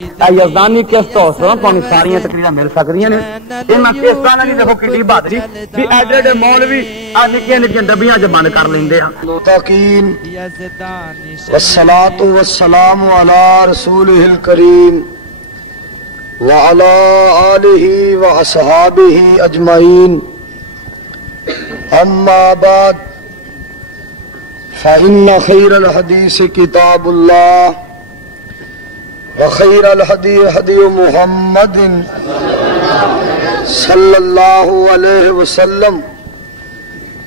یزدانی قسط حوصلہ تمہیں ساری تقریرا مل سکتی ہیں انہاں قسطاں دی دیکھو کتنی بہادری بھی ایڈے ایڈے مولوی آ نکیاں نکیاں ڈبیاں چ بند کر لیندے ہاں متقین والصلاة والسلام علی رسولہ الکریم وعلی آلہ واصحابہ اجمعین اما بعد فإن خیر الحدیث کتاب اللہ وخیر الہدی ہدی محمد صلی اللہ علیہ وسلم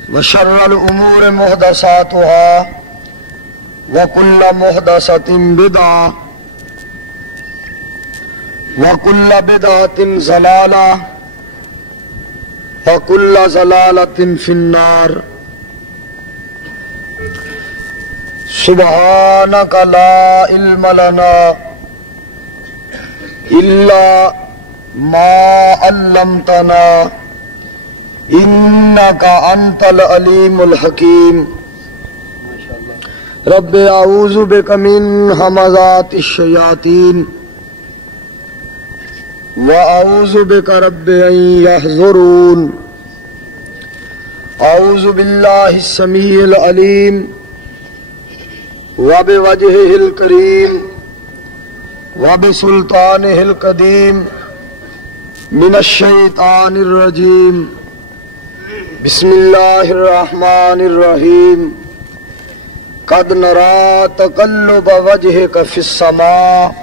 وشر الامور محدثاتها وکل محدثۃ بدعہ وکل بدعۃ ضلالہ وکل ضلالۃ فی النار سبحانک لا علم لنا إلا ما علمتنا إنك أنت العليم الحكيم رب أعوذ بك من همزات الشياطين وأعوذ بك رب أن يحضرون أعوذ بالله السميع العليم وبوجهه الكريم وبسلطانه القديم من الشيطان الرجيم بسم الله الرحمن الرحيم قد نرى تقلب وجهك في السماء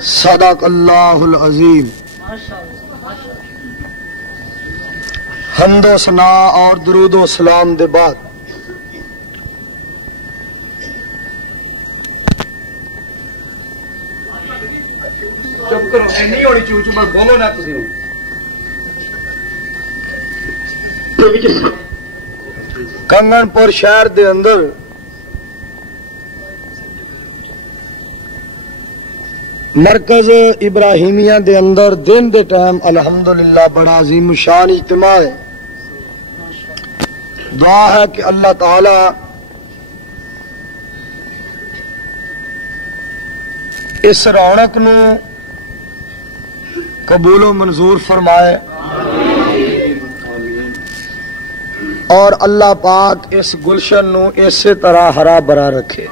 صدق الله العظيم حمد و ثنا اور درود و سلام دے بعد چپ کرو نہیں ہونی چو چو بولو نا تسی کنگن پور شہر دے اندر مرکز ابراہیمیہ دے اندر دن دے ٹائم الحمدللہ بڑا عظیم شان اجتماع ہے دعا ہے کہ اللہ تعالی اس رونق نو قبول و منظور فرمائے اور اللہ پاک اس گلشن نو اسی طرح ہرا بھرا رکھے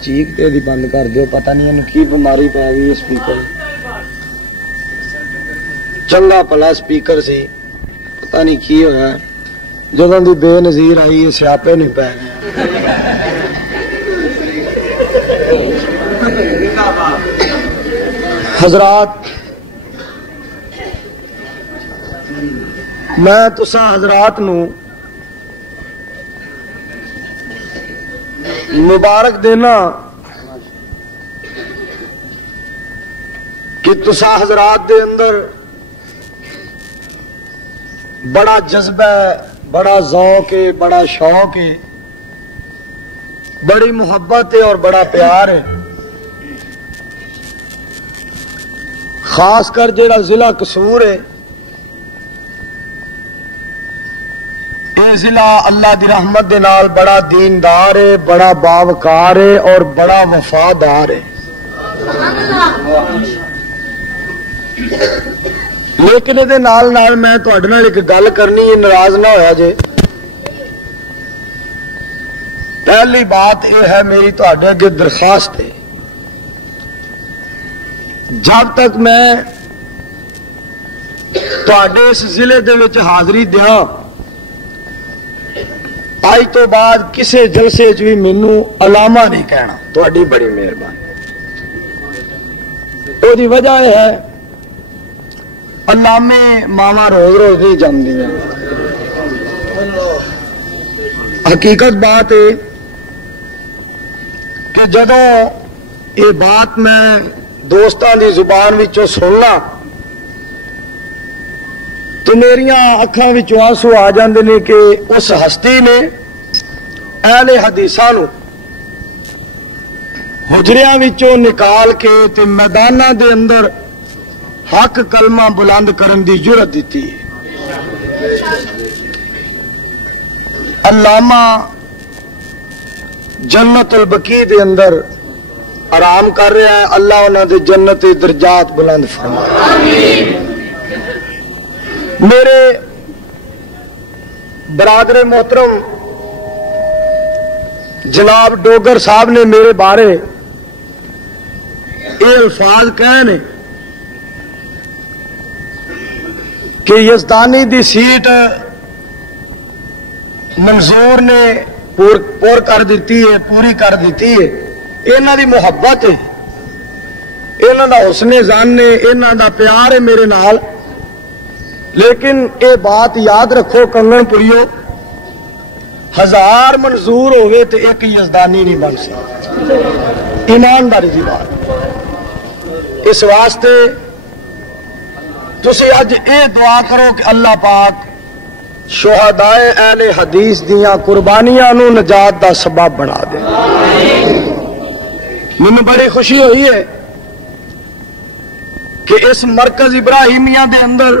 چیخ تے دی بند کر دیو پتہ نہیں انہوں کی بیماری پہ گئی سپیکر چنگا پلا سپیکر سی پتہ نہیں کی ہوا ہے جدوں دی بے نظیر آئی یہ سیاپے نہیں پہ گئے حضرات میں تساں حضرات نو مبارک دینا کہ تساں حضرات دے اندر بڑا جذبہ ہے بڑا ذوق ہے بڑا شوق ہے بڑی محبت ہے اور بڑا پیار ہے خاص کر جیڑا ضلع قصور ہے یہ ضلع اللہ دی رحمت دے نال بڑا دیندار ہے بڑا باوقار ہے اور بڑا وفادار ہے لیکن یہ نال میں تہاڈے نال ایک گل کرنی ہے ناراض نہ ہویا جے پہلی بات یہ ہے میری تہاڈے اگے درخواست ہے جب تک میں تہاڈے اس ضلع دے وچ حاضری دیاں آج تو بعد کسے جلسے چ بھی مینوں علامہ نہیں کہنا تہاڈی بڑی مہربانی او دی وجہ یہ ہے علامے ماما روز روز نہیں جاندیاں حقیقت بات ہے کہ جدوں یہ بات میں دوستان دی زبان وچوں سننا تو میریاں اکھاں وچوں آنسو آ جاندے نے کہ اس ہستی نے اہل حدیثاں نو حجریاں وچوں نکال کے تے میداناں دے اندر حق کلمہ بلند کرن دی جرأت دتی ہے علامہ جنت البقیع دے اندر آرام کر رہا ہے. اللہ انہاں دے جنت درجات بلند فرمائے. میرے برادر محترم جناب ڈوگر صاحب نے میرے بارے یہ الفاظ کہے نے کہ یزدانی دی سیٹ منظور نے پور کر دیتی ہے، پوری کر دیتی ہے. انہاں دی محبت ہے، انہاں دا حسن ظن ہے، انہاں دا پیار ہے میرے نال. لیکن اے بات یاد رکھو کنگن پوریو، 1000 منظور ہوئے تو ایک یزدانی نہیں بن سکتا. ایمانداری دی بات. اس واسطے تسی اج اے دعا کرو کہ اللہ پاک شہدائے اہل حدیث دیاں قربانیاں نو نجات دا سبب بنا دے. مجھے بڑی خوشی ہوئی ہے کہ اس مرکز ابراہیمیہ دے اندر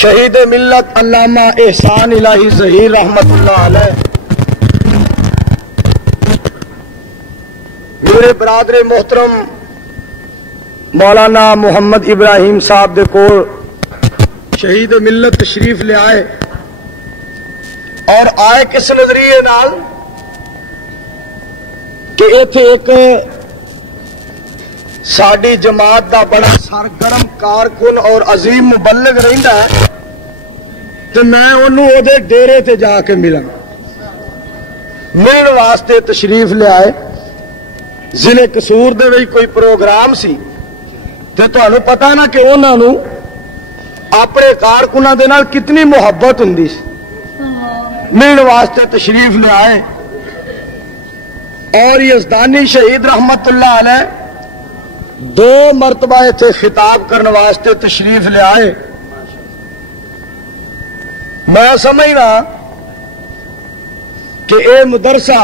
شہید ملت علامہ احسان الہی ظہیر رحمت اللہ علیہ میرے برادر محترم مولانا محمد ابراہیم صاحب دے کول شہید ملت تشریف لے آئے. اور آئے کس نظریے نال کہ ایتھے ایک ساڈی جماعت دا بڑا سرگرم کارکن اور عظیم مبلغ رہندا ہے تو میں انہوں او دے ڈیرے تے جا کے ملن واسطے تشریف لے آئے. ضلع قصور دے وچ کوئی پروگرام سی تے تانوں پتہ نا کہ انہاں نوں اپنے کارکناں دے نال کتنی محبت ہوندی سی. ملن واسطے تشریف لے آئے اور یزدانی شہید رحمت اللہ علیہ 2 مرتبہ اتنے خطاب کرنے واسطے تشریف لے آئے. میں سمجھنا کہ اے مدرسہ،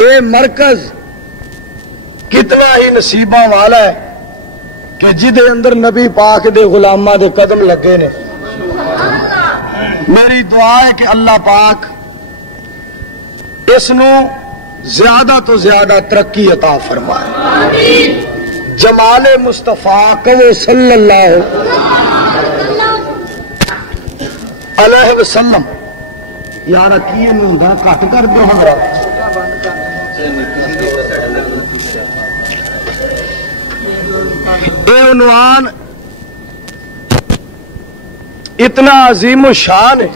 اے مرکز کتنا ہی نصیباں والا ہے کہ جدے اندر نبی پاک دے غلاماں دے قدم لگے نے. میری دعا ہے کہ اللہ پاک اس نو زیادہ تو زیادہ ترقی عطا فرمائے. جمال مصطفیٰ کو صلی اللہ علیہ وسلم. یار کی ہوندا گھٹ کر دو حضرات. اے عنوان اتنا عظیم و شان ہے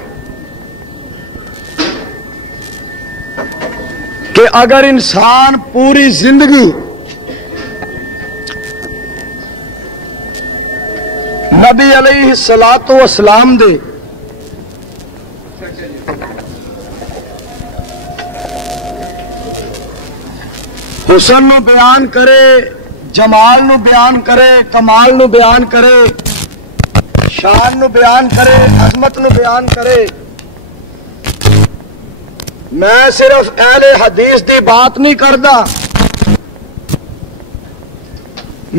کہ اگر انسان پوری زندگی نبی علیہ الصلوۃ والسلام دے حسن نو بیان کرے، جمال نو بیان کرے، کمال نو بیان کرے، شان نو بیان کرے، عظمت نو بیان کرے. میں صرف اہل حدیث دی بات نہیں کردا،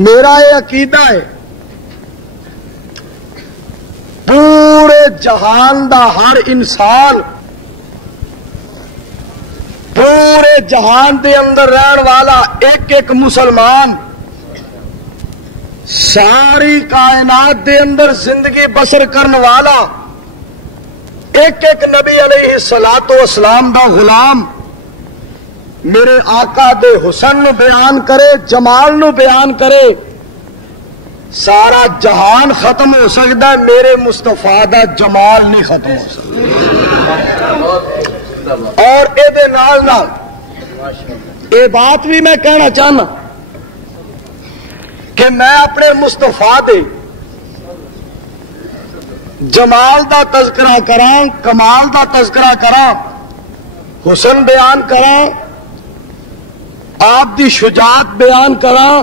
میرا یہ عقیدہ ہے پورے جہان دا ہر انسان، پورے جہان دے اندر رہن والا ایک ایک مسلمان، ساری کائنات دے اندر زندگی بسر کرنے والا ایک ایک نبی علیہ الصلوۃ والسلام دا غلام میرے آقا دے حسن نو بیان کرے، جمال نو بیان کرے. سارا جہان ختم ہو سکتا ہے، میرے مصطفیٰ دا جمال نہیں ختم ہو سکتا. اور اے نال اے بات بھی میں کہنا چاہنا کہ میں اپنے مصطفیٰ دے جمال دا تذکرہ کراں، کمال دا تذکرہ کراں، حسن بیان کراں، آپ دی شجاعت بیان کراں،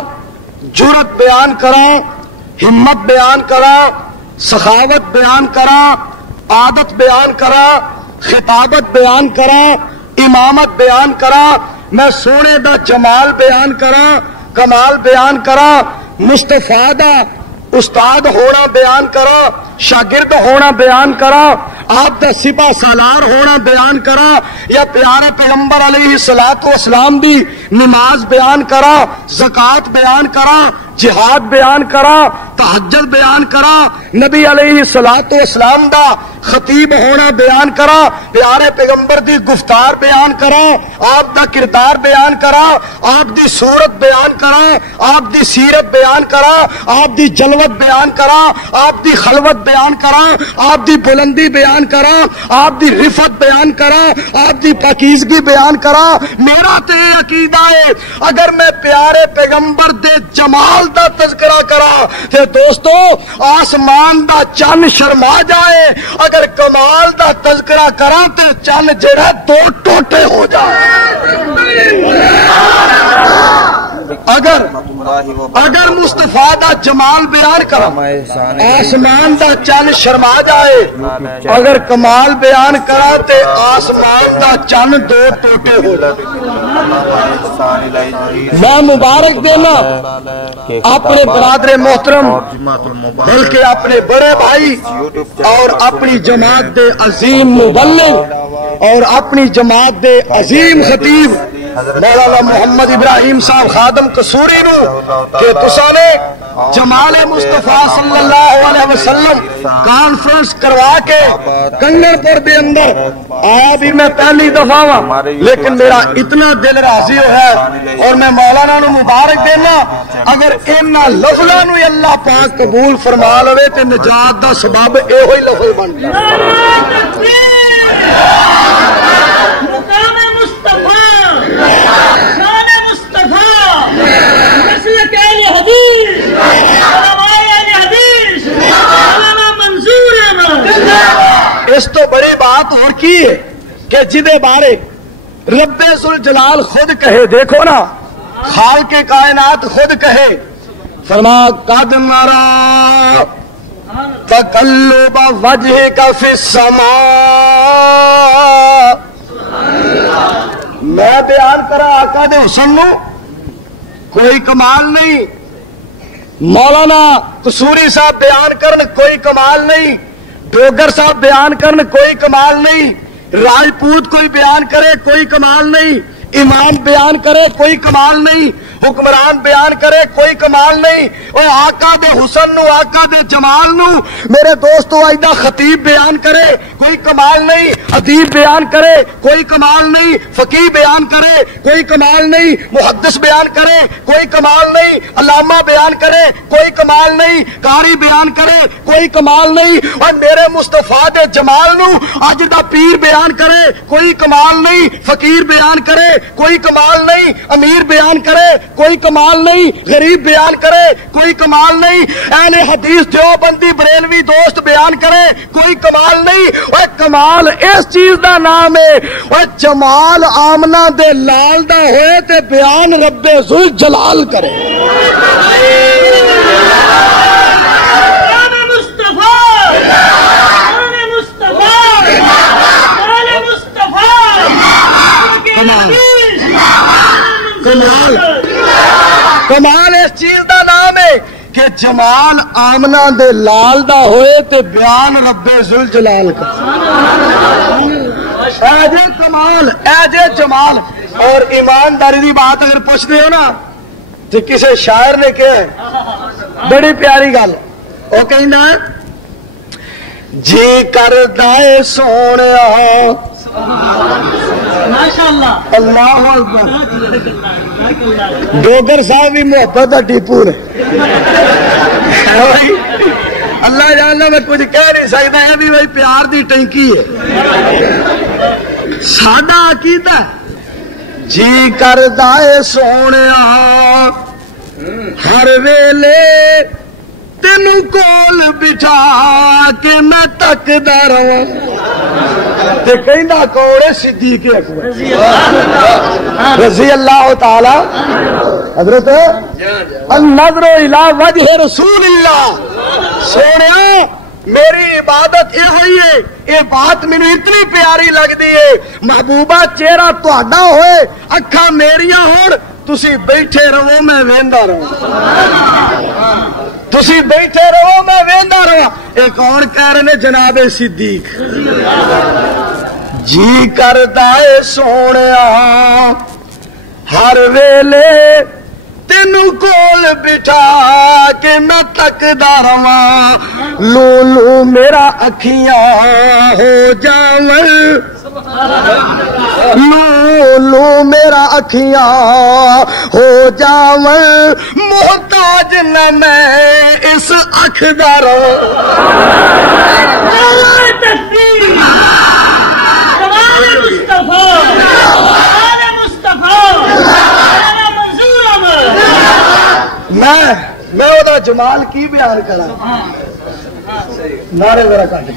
جرت بیان کراں، ہمت بیان کراں، سخاوت بیان کراں، عادت بیان کراں، خطابت بیان کراں، امامت بیان کراں، میں سونے دا جمال بیان کراں، کمال بیان کراں، مصطفیٰ دا استاد ہونا بیان کراں، شاگرد ہونا بیان کراں، آپ دا سپاہ سالار ہونا بیان کرا یا پیارے پیغمبر علیہ الصلوۃ والسلام دی نماز بیان کرا، زکات بیان کرا، جہاد بیان کرا، تہجد بیان کرا، نبی علیہ الصلوۃ والسلام دا خطیب ہونا بیان کرا، پیارے پیغمبر دی گفتار بیان کرا، آپ دا کردار بیان کرا، آپ دی صورت بیان کرا، آپ دی سیرت بیان کرا، آپ دی جلوت بیان کرا، آپ دی خلوت بیان کرا، آپ دی بلندی بیان کرا، آپ دی رفت بیان کرا، آپ دی پاکیزگی بیان کرا۔ میرا تے عقیدہ ہے اگر میں پیارے پیغمبر دے جمال دا تذکرہ کرا تے دوستو آسمان دا چن شرما جائے، اگر کمال دا تذکرہ کرا تے چن جڑا دو ٹوٹے ہو جائے۔ اگر مصطفیٰ دا جمال بیان کرا آسمان دا چن شرما جائے، اگر کمال بیان کرا تے آسمان دا چن دو ٹوٹے ہو جائے۔ میں مبارک دینا اپنے برادر محترم بلکہ اپنے بڑے بھائی اور اپنی جماعت دے عظیم مبلغ اور اپنی جماعت دے عظیم خطیب مولانا محمد ابراہیم صاحب خادم قصوری نو کہ تساں نے جمال مصطفیٰ صلی اللہ علیہ وسلم کانفرنس کروا کے کنگن پور دے اندر آیا بھی میں پہلی دفعہ ہوا، لیکن میرا اتنا دل راضی ہے اور میں مولانا نو مبارک دینا اگر انہاں لفظاں نو اللہ پاک قبول فرما لوے تے نجات دا سبب ایہو ہی لفظ بن جائے۔ اس تو بڑی بات اور کی ہے کہ جدے بارے رب ذوالجلال خود کہے، دیکھو نا خالق کائنات خود کہے، فرما قد نرى تقلب وجهك في السماء۔ میں بیان کرا آقا دے حسن نو کوئی کمال نہیں، مولانا قصوری صاحب بیان کرن کوئی کمال نہیں، ڈوگر صاحب بیان کرن کوئی کمال نہیں، راجپوت کوئی بیان کرے کوئی کمال نہیں، امام بیان کرے کوئی کمال نہیں، حکمران بیان کرے کوئی کمال نہیں، اور آقا دے حسن نو آقا دے جمال نو میرے دوستو ایدہ خطیب بیان کرے کوئی کمال نہیں، ادیب بیان کرے کوئی کمال نہیں، فقیہ بیان کرے کوئی کمال نہیں، محدث بیان کرے کوئی کمال نہیں، علامہ بیان کرے کوئی کمال نہیں، قاری بیان کرے کوئی کمال نہیں، اور میرے مصطفیٰ دے جمال نو اج دا پیر بیان کرے کوئی کمال نہیں، فقیر بیان کرے کوئی کمال نہیں، امیر بیان کرے کوئی کمال نہیں، غریب بیان کرے کوئی کمال نہیں، اہل حدیث دیوبندی بریلوی دوست بیان کرے کوئی کمال نہیں۔ اور کمال اس چیز دا نام ہے، اور جمال آمنہ دے لال دا ہوئے تے بیان رب ذوالجلال کرے۔ کمال اس چیز دا نام ہے کہ جمال آمنہ دے لال دا ہوئے تے بیان رب ذوالجلال کا، اے جے کمال اے جے جمال۔ اور ایمانداری دی بات اگر پوچھتے ہو نا تو کسی شاعر نے کہا بڑی پیاری گل، وہ کہنا جی کردا اے سونیا اللہ اکبر، ڈوگر صاحب بھی محبت کا ٹیپو نے، اللہ جاننا میں کچھ کہہ نہیں سکتا ہے بھی بھائی پیار دی ٹینکی ہے۔ ساڈا عقیدہ جی کردا اے سونیا ہر ویلے تینوں کول بٹھا کے میں تکدا رہواں، تے کہندا کوڑے صدیق اکبر رضی اللہ تعالی حضرت النظر الی وجہ رسول اللہ۔ سونیا میری عبادت یہ ہوئی ہے، یہ بات مینوں اتنی پیاری لگدی ہے، محبوبہ چہرہ تہاڈا ہوئے اکھاں میریاں ہون، تسی بیٹھے رہو میں ویندا رہوں، تسی بیٹھے رہو میں ویندا رہا. ایک کون کہہ رہے نے جناب صدیق جی کردا اے سونیا ہر ویلے تینوں کول بٹھا کے میں تکدا رواں لو لو میرا اکھیاں ہو جاون لو لو میرا اکھیاں ہو جاون محتاج نہ میں اس اکھ دا میں وہ جمال کی بیان کرا نعرے ذرا کٹ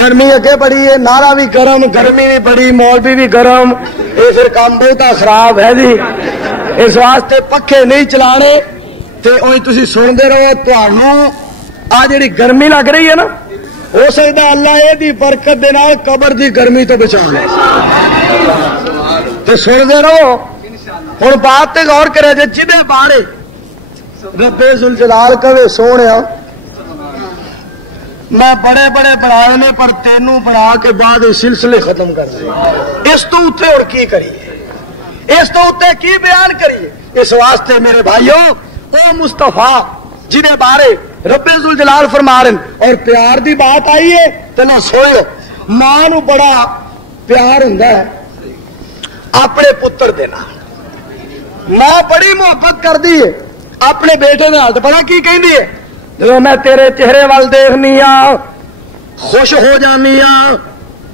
گرمی اگے بڑی ہے نعرہ بھی گرم گرمی بھی بڑی مولوی بھی گرم یہ پھر کام بہت خراب ہے جی اس واسطے پکھے نہیں چلانے تے اوہی تسی سنتے رہو تہانوں آ جڑی گرمی لگ رہی ہے نا ہو سکتا اللہ یہ دی برکت دے نال قبر دی گرمی تو بچا لے تے سنتے رہو. ہوں بات تے غور کرے جے جدے بارے رب ذوالجلال کہے سونیا میں بڑے بڑے بنائے نے پر تینوں بنا کے بعد سلسلے ختم کر دے اس تو اتنے اور کی کریے اس تو اتنے کی بیان کریے. اس واسطے میرے بھائیوں او مصطفیٰ جدے بارے رب ذوالجلال فرما رہے اور پیار دی بات آئی ہے تو نہ سوئو ماں نو بڑا پیار ہوندا ہے اپنے پتر دے نال ماں بڑی محبت کر دی ہے اپنے بیٹے دے نال پتا کی کہندی ہے جدوں میں تیرے چہرے وال دیکھنی آ خوش ہو جانی آ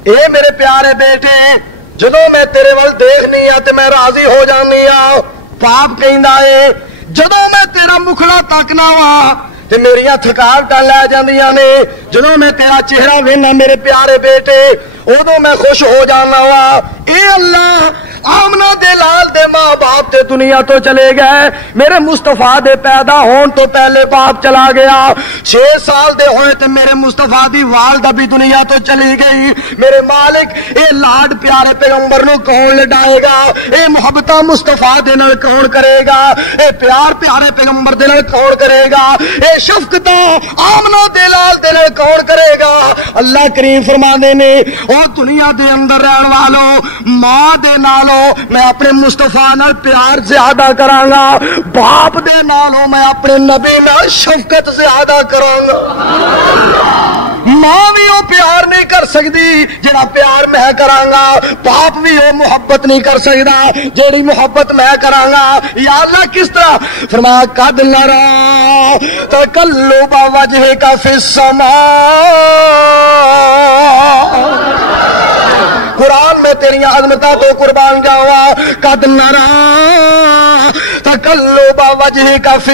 اے میرے پیارے بیٹے جدوں میں تیرے وال دیکھنی آ تے میں راضی ہو جانی آ. باپ کہندا ہے جدوں میں تیرا مکھڑا تکنا وا تے میریاں تھکاوٹاں لے جاندیاں نے جدوں میں تیرا چہرہ ویکھنا میرے پیارے بیٹے ادوں میں خوش ہو جانا وا. اے اللہ آمنہ دے لال دے ماں باپ تے دنیا تو چلے گئے میرے مصطفیٰ دے پیدا ہون تو پہلے باپ چلا گیا 6 سال دے ہوئے تے میرے مصطفیٰ دی والدہ بھی دنیا تو چلی گئی. میرے مالک اے لاڈ پیارے پیغمبر نو کون لڈائے گا اے محبتہ مصطفیٰ دے نال کون کرے گا اے پیار پیارے پیغمبر دے نال کون کرے گا اے شفقتہ آمنہ دے لال دے نال کون کرے گا. اللہ کریم فرماندے نے او دنیا دے اندر رہن والو ماں دے نال میں اپنے مصطفیٰ نال پیار زیادہ کراں گا باپ دے نالوں میں اپنے نبی نال شفقت زیادہ کراں گا. ماں بھی وہ پیار نہیں کر سکتی جڑا پیار میں کراں گا باپ بھی وہ محبت نہیں کر سکتا جیڑی محبت میں کراں گا. یا اللہ کس طرح فرمایا قد نرا تقلب وجهك في السماء قرآن میں تیری عظمتاں تو قربان جاوا قد نرا تقلب وجهك في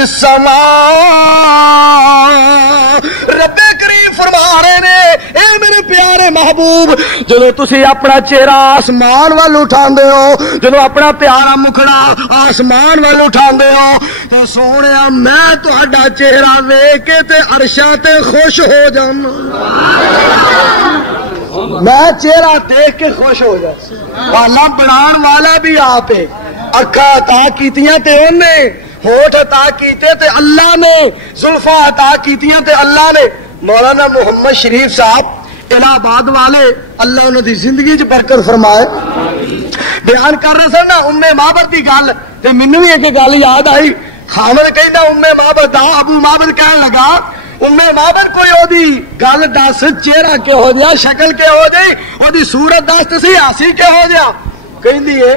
السماء. رب کریم فرما رہے نے اے میرے پیارے محبوب جدو تسی اپنا چہرہ آسمان وال اٹھاندے ہو جدو اپنا پیارا مکھڑا آسمان وال اٹھاندے ہو تے سونیا میں تہاڈا چہرہ ویکھ کے تے عرشاں تے خوش ہو جانا میں چہرہ دیکھ کے خوش ہو جاتا. اللہ بنان والا بھی آپ ہے اکھاں عطا کیتیاں تے انہیں ہوٹھ عطا کیتے تے اللہ نے زلفاں عطا کیتیاں تے اللہ نے. مولانا محمد شریف صاحب الہ آباد والے اللہ انہوں دی زندگی چ برکت فرمائے بیان کر رہے سن نا ام معبد دی گل تے مینوں بھی ایک گل یاد آئی. خامد کہندا ام معبد دا ابو معبد کہن لگا ام معبد کوئی او دی گل دس چہرہ کہو جیا شکل کہو جی او دی صورت دس تے سی ہاسی کہو جیا. کہندی ہے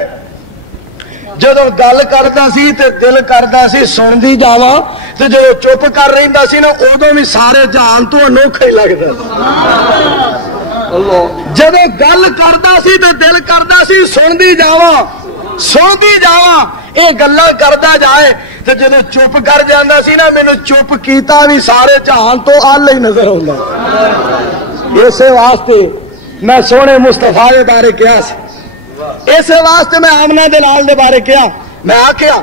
جدو گل کرتا سی تے دل کرتا سی سن دی جاواں تے جو چپ کر رہندا سی نا ادو بھی سارے جہان تو انوکھا ہی لگتا. جدو گل کرتا سی تے دل کرتا سی سن دی جاواں یہ گلاں کردا جائے تے جدو چپ کر جاندا سی نا مینوں چپ کیتا بھی سارے جہان تو آلہ ہی نظر آوندا. اس واسطے میں سونے مصطفیٰ دے بارے کیا سی اس واسطے میں آمنہ دے لال دے بارے کیا میں آکھیا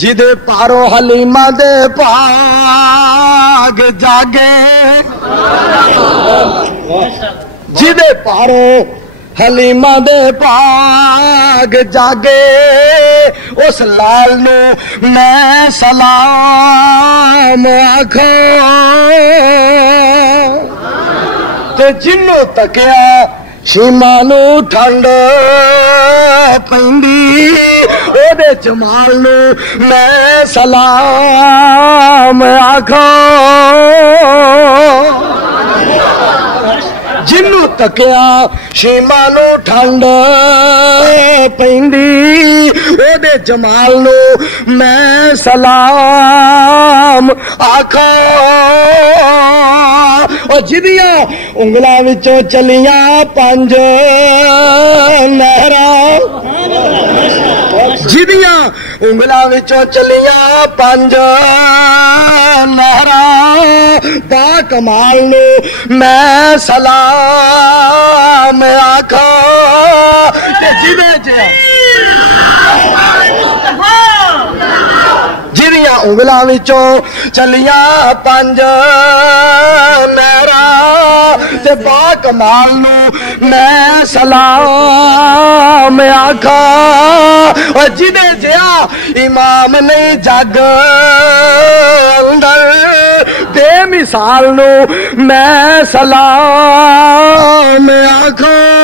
جدے پارو حلیمہ دے پاگ جاگے جدے پارو حلیمہ دے پاگ جاگے اس لال نو میں سلام آکھاں تے جنوں تکیا شیما نو ٹھنڈ پیندی او دے جمال نو میں سلام آکھاں جنوں تکیا شیما نو ٹھنڈ پیندی او دے جمال نو میں سلام آکھاں اور جدیاں انگلاں وچوں چلیاں 5 نہراں جدیاں انگلاں وچوں چلیاں 5 نہراں با کمال نو میں سلام آکھاں تے جدیاں انگلاں وچوں چلیاں 5 نہراں تے با کمال نو میں سلام آکھاں اور جدے جیا امام نہیں جگ اندر بے مثال نو میں سلام آکھاں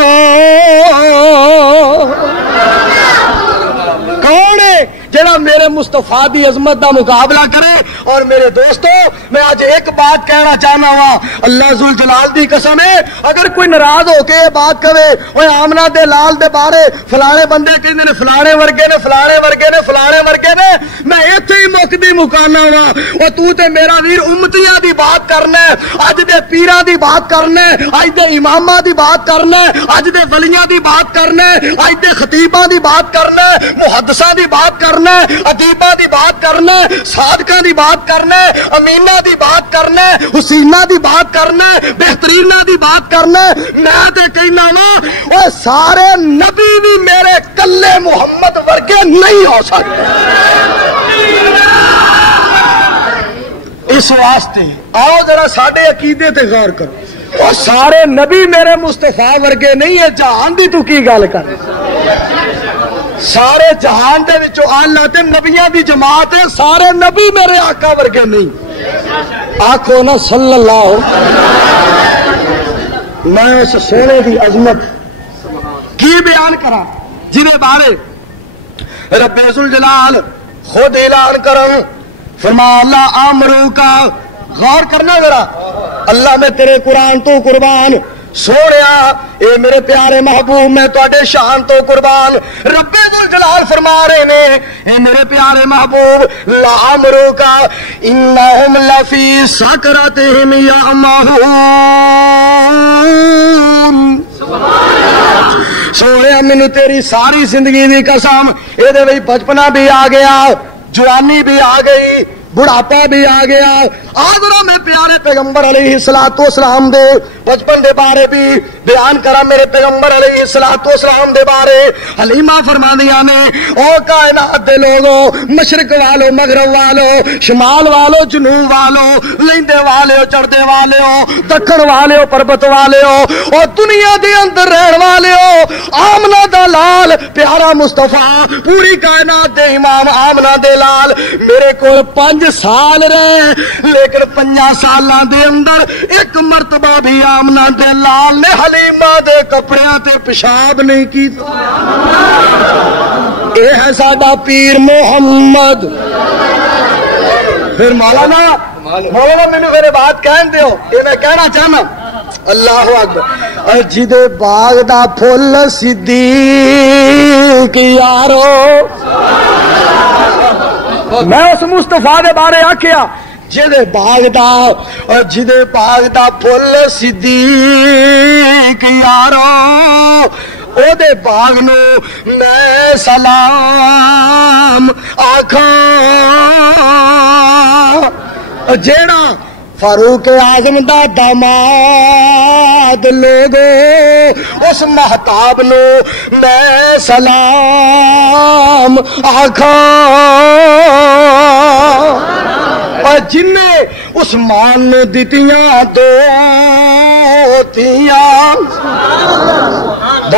کون ہے جڑا میرے مصطفیٰ دی عظمت دا مقابلہ کرے؟ اور میرے دوستو میں آج ایک بات کہنا چاہنا وا اللہ ذوالجلال دی قسم ہے اگر کوئی ناراض ہو کے یہ بات کہے اوے آمنہ دے لال دے بارے فلانے بندے کہندے نے فلانے ورگے نے فلانے ورگے نے فلانے ورگے نے میں ایتھے ہی مکدی مکانا وا او تو تے میرا ویر امتیاں دی بات کرنا ہے اج دے پیراں دی بات کرنا ہے اج دے اماماں دی بات کرنا ہے اج دے ولیاں دی بات کرنا ہے اج دے خطیباں دی بات کرنا ہے محدثاں دی بات کرنا ہے ادیباں دی بات کرنا ہے صادقاں دی بات کرنا ہے امینہ دی بات کرنا ہے حسینہ دی بات کرنا ہے بہترینہ دی بات کرنا ہے میں تے کہنا وا او سارے نبی بھی میرے کلے محمد ورگے نہیں ہو سکتے اس واسطے آؤ ذرا ساڈے عقیدے تے غور کرو وہ سارے نبی میرے مصطفیٰ ورگے نہیں ہے جہان دی تو کی گل کر سارے جہان دے وچوں اللہ تے نبیاں دی جماعت ہے سارے نبی میرے آقا ورگے نہیں آکھو نا صلی اللہ میں اس سونے دی عظمت کی بیان کراں جنہیں بارے رب ذوالجلال خود اعلان کروں فرما اللہ آمرو کا غور کرنا ذرا اللہ میں تیرے قرآن تو قربان سوڑیا اے میرے پیارے محبوب میں تواڈے شان تو قربان رب ذوالجلال فرما رہے نے اے میرے پیارے محبوب لا امرو کا انہم لفی سکرتہم یعمہون سوڑیا مینوں تیری ساری زندگی دی قسم اے دے وچ بچپنا بھی آ گیا جوانی بھی آ گئی بڑھاپا بھی آ گیا آدھرا میں پیارے پیغمبر علیہ السلام دے بچپن دے بارے بھی بیان کرا میرے پیغمبر علیہ السلام دے بارے حلیمہ فرماندیاں نے او کائنات دے لوگوں مشرق والو مغرب والو شمال والو جنوب والو لیندے والے چڑھدے والے دکھن والے پربت والے اور دنیا دے اندر رہن والے آمنہ دا لال پیارا مصطفیٰ پوری کائنات دے امام آمنہ دے لال میرے کو 5 سال رہے لیکن 5 سالاں دے اندر ایک مرتبہ بھی آمنہ دے لال نے حلیمہ دے کپڑیاں تے پیشاب نہیں کیتا اے ہے ساڈا پیر محمد پھر مولانا مینوں میرے بات کہن دیو یہ میں کہنا چاہنا اللہ اکبر جدے باغ دا پھل صدیق یارو میں اس مصطفیٰ دے بارے آکھیا جدے باغ دا پھل صدیق یارو او دے باغ نو میں سلام آکھاں جیڑا فاروق اعظم دا داماد لوگو اس مہتاب نو میں سلام آکھاں اور جن نے عثمان نے دتیاں دو تیاں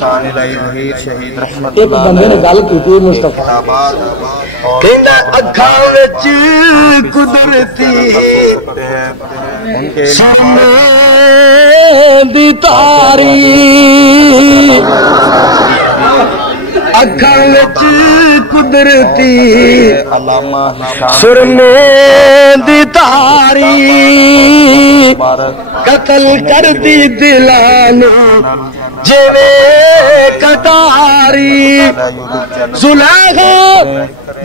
ایک بندے نے گل کی مصطفیٰ کہندا اکھاں وچ قدرتی سامنے دی تاری اکھاں وچ قدرتی سرمے دی تاری قتل کر دی دلانو جویں کٹاری زلیخا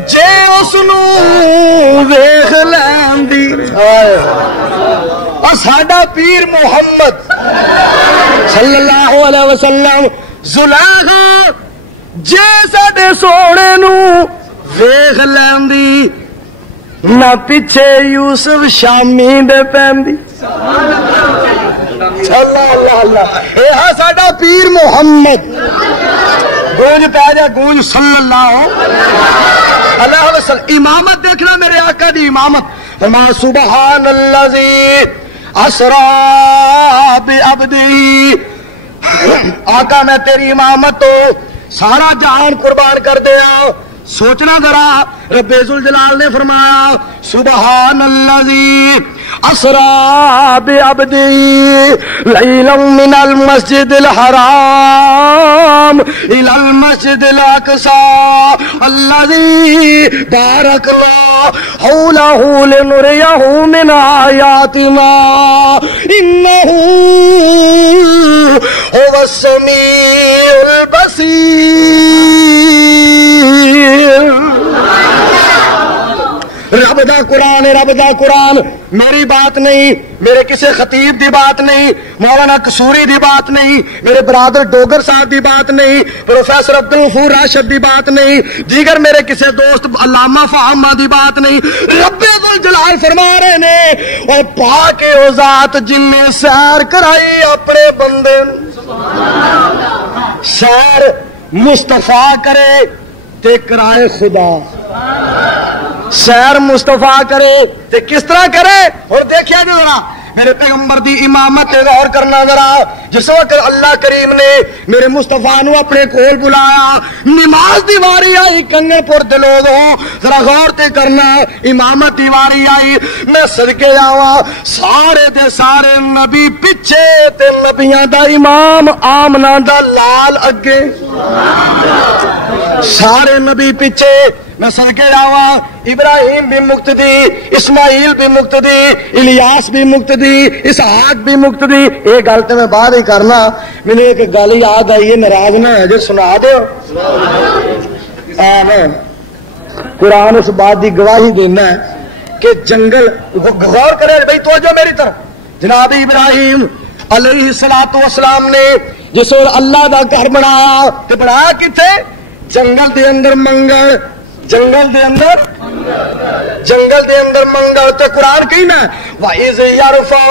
جے اس نو ویکھ لیندی ساڈا پیر محمد صلی اللہ علیہ وسلم زلیخا جے ساڈے سونے نو ویکھ لیندی نہ پیچھے یوسف شامی دے پیندی اللہ اللہ اللہ اے ہا ساڈا پیر محمد گونج پہ جا گونج صلی اللہ علیہ وسلم امامت دیکھنا میرے آقا دی امامت فرمایا سبحان الذی اسرا بعبدی آقا میں تیری امامت تو سارا جہان قربان کر دیا سوچنا ذرا رب ذوالجلال نے فرمایا سبحان الذی اسرا بعبدی لیلا من المسجد الحرام الى المسجد الاقصى الذي باركنا حوله لنريه من آياتنا انه هو السميع البصير رب دا قرآن رب دا قرآن میری بات نہیں میرے کسی خطیب دی بات نہیں مولانا قصوری دی بات نہیں میرے برادر ڈوگر صاحب دی بات نہیں پروفیسر عبدالغفور راشد دی بات نہیں دیگر میرے کسی دوست علامہ فہمہ دی بات نہیں رب ذوالجلال فرما رہے نے اور پاک او ذات جن نے سیر کرائی اپنے بندے سیر مصطفیٰ کرے تے کرائے خدا سیر مصطفیٰ کرے تے کس طرح کرے اور دیکھیا جو ذرا میرے پیغمبر دی امامت غور کرنا ذرا جس وقت اللہ کریم نے میرے مصطفیٰ نو اپنے کول بلایا نماز دی واری آئی کنگن پور دلو دو ذرا غور تے کرنا امامت دی واری آئی میں صدقے جاواں سارے دے سارے نبی پیچھے تے نبیاں دا امام آمنہ دا لال اگے سارے نبی پیچھے میں صدقے جاواں ابراہیم بھی مقتدی اسماعیل بھی مقتدی الیاس بھی مقتدی اسحاق بھی مقتدی ایک گل تو میں بعد ہی کرنا میں نے ایک گل یاد آئی ہے ناراض نہ ہے جو سنا دو قرآن اس بات کی گواہی دینا ہے کہ جنگل غور کرے بھائی توجہ میری طرف جناب ابراہیم علیہ الصلوۃ والسلام نے جس اور اللہ دا گھر بنایا تے بنایا کتنے جنگل دے اندر منگل جنگل دے اندر منگل تے قرآن کہنا وَإِذْ يَرْفَعُ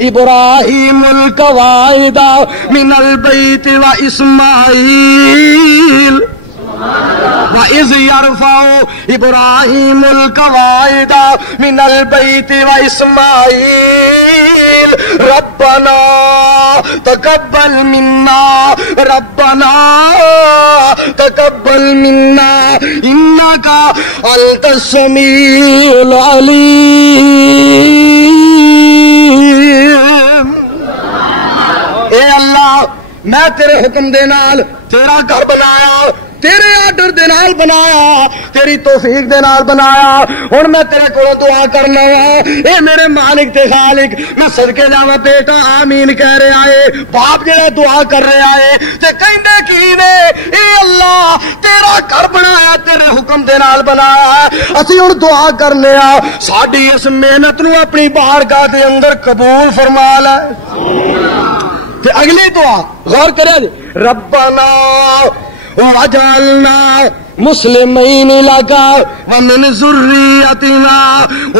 إِبْرَاهِيمُ الْقَوَاعِدَ مِنَ الْبَيْتِ وَإِسْمَاعِيلُ وَإِذْ يَرْفَعُ إِبْرَاهِيمُ الْقَوَاعِدَ مِنَ الْبَيْتِ وَإِسْمَاعِيلُ رَبَّنَا تَقَبَّلْ مِنَّا رَبَّنَا تَقَبَّلْ مِنَّا إِنَّكَ أَنْتَ السَّمِيعُ الْعَلِيمُ اے اللہ میں تیرے حکم دے نال تیرا گھر بنایا تیرے آرڈر دے نال بنایا تیری توفیق دے نال بنایا ہن میں تیرے کولوں دعا کرنا اے میرے مالک تے خالق میں صدقے جاواں بیٹا آمین کہہ رہے آئے باپ جڑا دعا کر رہے آئے تے کہندے کی نے اے اللہ تیرا گھر بنایا تیرے حکم دے نال بنایا اسی ہن دعا کرنے آ ساڈی اس محنت نو اپنی بارگاہ دے اندر قبول فرما لے تے اگلی دعا غور کرے ربنا وَجَعَلْنَا مسلمین لگا ومن ذریتنا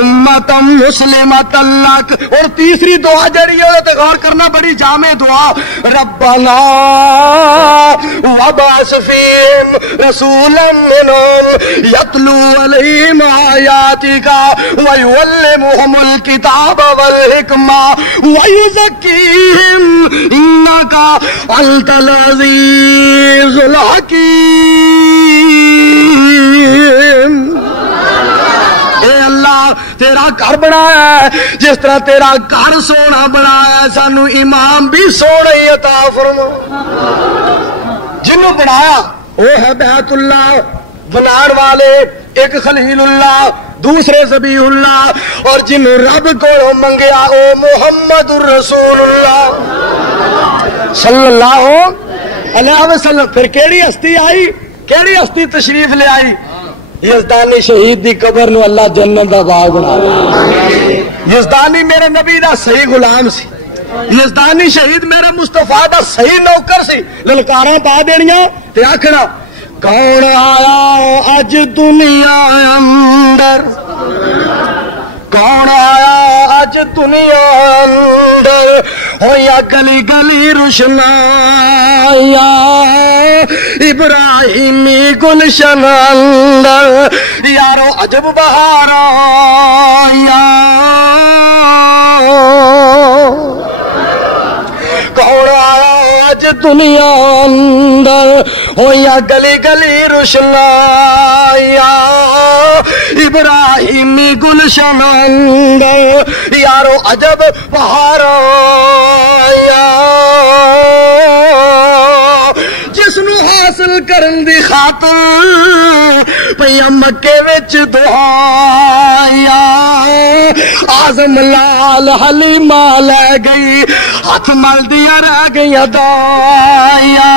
امتم مسلمۃ لک. اور تیسری دعا جڑی ہے تے غور کرنا بڑی جامع دعا, ربنا وابعث فیہم رسولا منہم یتلو علیہم آیاتک ویعلمہم الکتاب والحکمہ ویزکیہم انک انت العزیز الحکیم. اے اللہ تیرا گھر بنایا ہے جس طرح تیرا گھر سونا بنایا ہے, سانو امام بھی سونا ہی عطا فرما. جنہوں بنایا وہ ہے بیت اللہ, بنان والے ایک خلیل اللہ, دوسرے ذبیح اللہ, اور جنہوں رب کو منگیا او محمد الرسول اللہ صلی اللہ علیہ وسلم. پھر کیڑی ہستی آئی, کیڑی ہستی تشریف لے آئی؟ یزدانی شہید دی قبر نو اللہ جنت دا باغ بنا دیا. یزدانی میرے نبی دا صحیح غلام سی, یزدانی شہید میرے مصطفیٰ دا صحیح نوکر سی. للکاراں پا دینیاں تے آکھنا کون آیا اج دنیا اندر, کون آیا اج دنیا اندر, ہویا گلی گلی روشنایا ابراہیمی گلشن اندر, یارو عجب بہار آیا. کون آیا آج دنیا اندر, ہویا گلی گلی روشنایا ابراہیمی گلشن اندر, یارو عجب بہار آیا. جس نو حاصل کرن دی خاطر پیا مکے وچ دعایا, آزم لال حلیمہ لے گئی ہاتھ مل دیا رہ گئی دایا.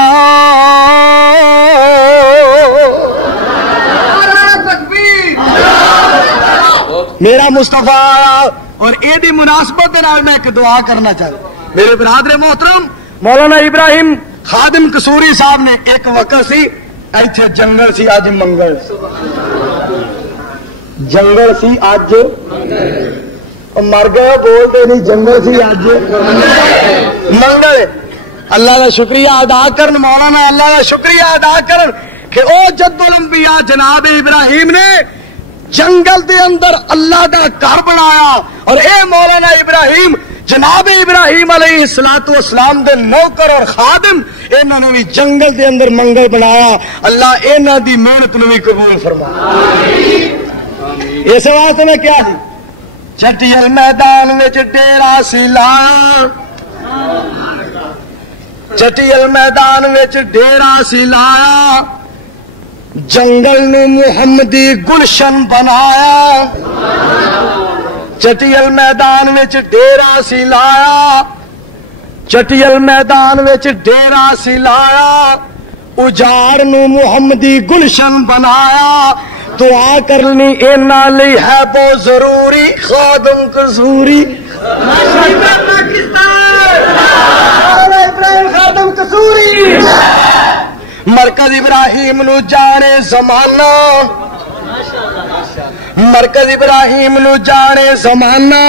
میرا مصطفیٰ اور اے دی مناسبت دے نال میں ایک دعا کرنا چاہتا. میرے برادر محترم مولانا ابراہیم خادم قصوری صاحب نے ایک وقت سی ایتھے جنگل سی اج منگل, جنگل سی اج مر گئے بولتے نہیں, جنگل سی اج منگل. اللہ کا شکریہ ادا کرن مولانا, اللہ کا شکریہ ادا کرن کہ او جد الانبیاء جناب ابراہیم نے جنگل دے اندر اللہ دا گھر بنایا. اور اے مولانا ابراہیم جناب ابراہیم علیہ الصلوۃ والسلام دے نوکر اور خادم, انہوں نے بھی جنگل دے اندر منگل بنایا. اللہ انہاں دی محنت نو بھی قبول فرما. اس واسطے میں کیا جی چٹیل میدان وچ ڈیرا سی لایا, چٹیل میدان وچ ڈیرا سی لایا, جنگل نو محمدی گلشن بنایا. چٹیل میدان وچ ڈیرا سی لایا, چٹیل میدان وچ ڈیرا سی لایا, اجاڑ نو محمدی گلشن بنایا. دعا کرنی انہاں لئی ہے بہت ضروری, خادم قصوری خادم قصوری. مرکز ابراہیم نو جانے زمانہ, مرکز ابراہیم نو جانے زمانہ,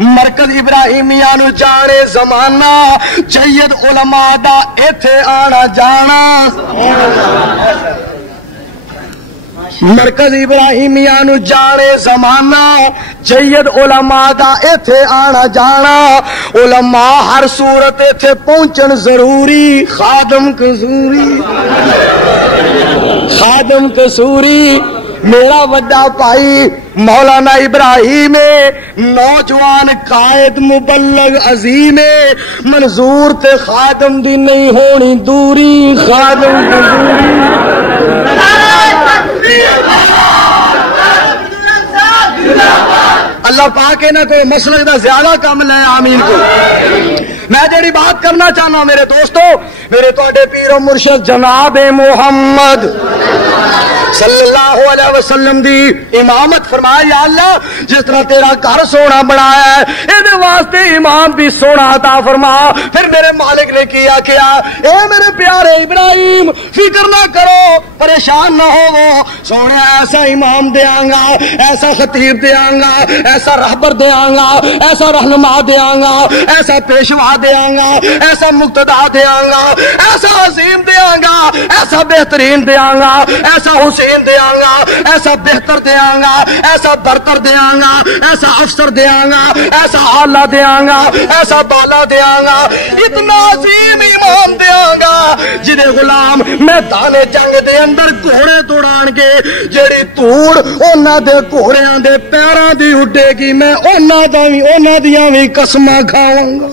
مرکز ابراہیمیہ نو جانے زمانہ, جید علماء دا ایتھے آنا جانا. مرکز ابراہیمیہ نو جانے زمانہ, جید علماء دا ایتھے آنا جانا. علماء ہر صورت ایتھے پہنچن ضروری. خادم قصوری, خادم قصوری میرا وڈا بھائی مولانا ابراہیم نوجوان قائد مبلغ عظیم منظور تے خادم دی نہیں ہونی دوری. خادم اللہ پاک نہ کوئی مسلک دا زیادہ کم لے, آمین کو. میں جڑی بات کرنا چاہنا میرے دوستو, میرے تواڈے پیر و مرشد جناب محمد صلی اللہ علیہ وسلم دی امامت فرمایا یا اللہ جس طرح تیرا گھر سونا بنایا ہے یہ واسطے امام بھی سونا عطا فرما. پھر میرے مالک نے کیا اے میرے پیارے ابراہیم فکر نہ کرو پریشان نہ ہو سونے ایسا امام دیاں گا ایسا خطیب دیاں گا ایسا رہبر دیاں گا ایسا رہنما دیاں گا ایسا پیشوا دیاں گا ایسا مقتدا دیاں گا ایسا عظیم دیاں گا ایسا بہترین دیاں گا ایسا حسین دیاں گا ایسا بہتر دیاں گا ایسا برتر دیاں گا ایسا افسر دیاں گا ایسا اعلیٰ دیاں گا ایسا بالا دیاں گا اتنا عظیم امام دیاں گا جنہیں غلام میدان جنگ دے اندر گھوڑے دوڑان کے جڑی توڑ اونا دے گھوڑیاں دے پیراں دی اڈے گی میں اونا دیاں بھی قسماں کھاواں گا.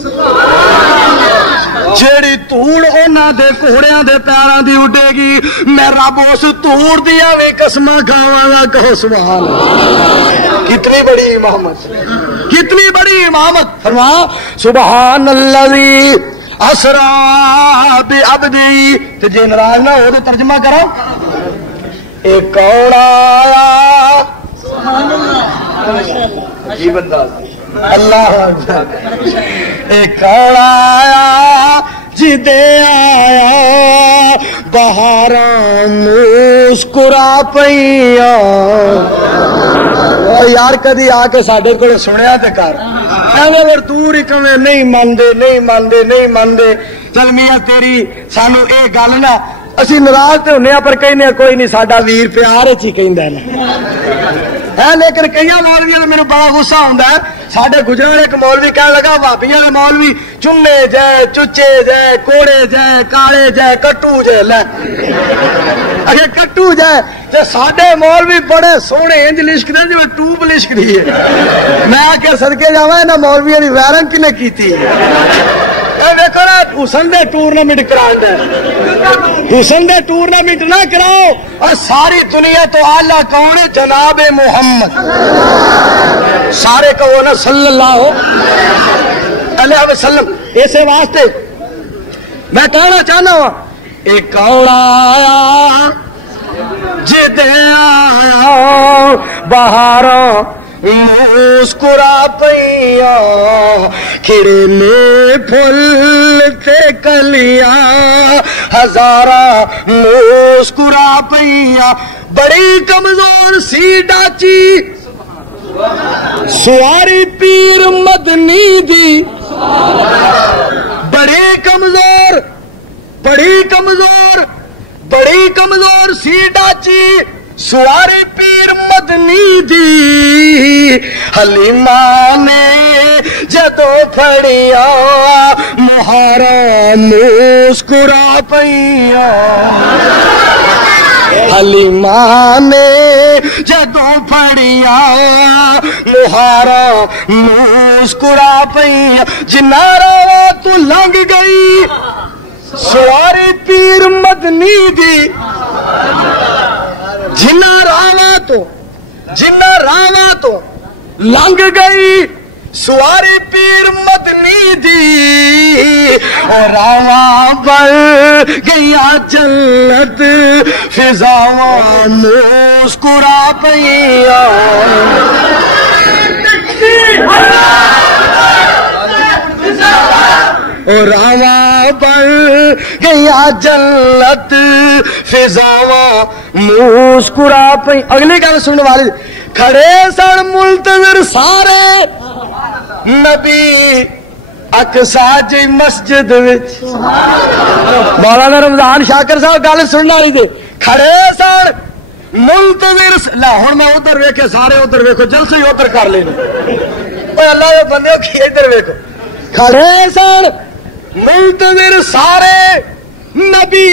جیڑی توڑ اونا دے گھوڑیاں دے پیراں دی اڈے گی میں رب اس توڑ دیاں بھی قسماں کھاواں گا. کہو سبحان اللہ. کتنی بڑی امامت کتنی بڑی امامت. فرما سبحان الذی اسرا بعبدی. تے جے ناراض نہ ہو تو ترجمہ کرو اے کون آیا سبحان اللہ عجیب انداز اللہ اے کون آیا جدے آیا بہاراں مسکرا پئیاں. یار کدی آ کے ساڈے کول سنیا تے کر ایویں اگر دور ہی کہیں نہیں مانتے چل میاں تیری سانو اے گل نہ اسی ناراض تے ہونے پر کہنے کوئی نہیں ساڈا ویر پیار چ ہی کہندا ہے. لیکن کئی مولویاں میرے بڑا غصہ ہوندا ہے. ساڈے گجران ایک مولوی کہنے لگا بھابیاں دے مولوی چنے جائے چچے جائے کوڑے جائے کالے جائے کٹو جائے لے اگر کٹو جائے تے ساڈے مولوی بڑے سونے انج لشکدے جویں ٹوب لشکدی ہے. میں آ کے صدقے جاواں انہاں مولویاں دی ویرنگ کنے کیتی دیکھو نا حسن دے ٹورنامنٹ کران دے حسن دے ٹورنامنٹ نہ کراؤ اور ساری دنیا تو اعلیٰ کون ہے جناب محمد سارے کہو نا صلی اللہ علیہ وسلم. اسے واسطے میں کہنا چاہنا ہوں ایک کون آیا جدے آیا بہاراں مسکرا پئیاں کھڑے نے پھول تے کلیاں ہزاراں مسکرا پئیاں. بڑی کمزور سی ڈاچی سواری پیر مدنی دی بڑی کمزور سی ڈاچی سواری پیر مدنی دی حلیمہ نے جدو پھڑیا مہارا مسکرا پئیاں. حلیمہ نے جدو پھڑیا مہارا مسکرا پئیاں. جنارا تو لنگ گئی سواری پیر مدنی دی جنہ راواں تو لنگ گئی سواری پیر مدنی دی راواں بل گیا جنت فضاواں مسکرا پئیاں. راواں بل گیا جنت فضاواں مسکرا پئی. اگلی گل سننے والے کھڑے سن منتظر سارے نبی اقصا جی مسجد وچ. مولانا رمضان شاکر صاحب گل سننے والی دے کھڑے سن منتظر. لا ہوں میں ادھر ویکھے سارے ادھر ویکھو جلسے ہی ادھر کر لینا اللہ دے بندے کی ادھر ویکھو. کھڑے سن منتظر سارے نبی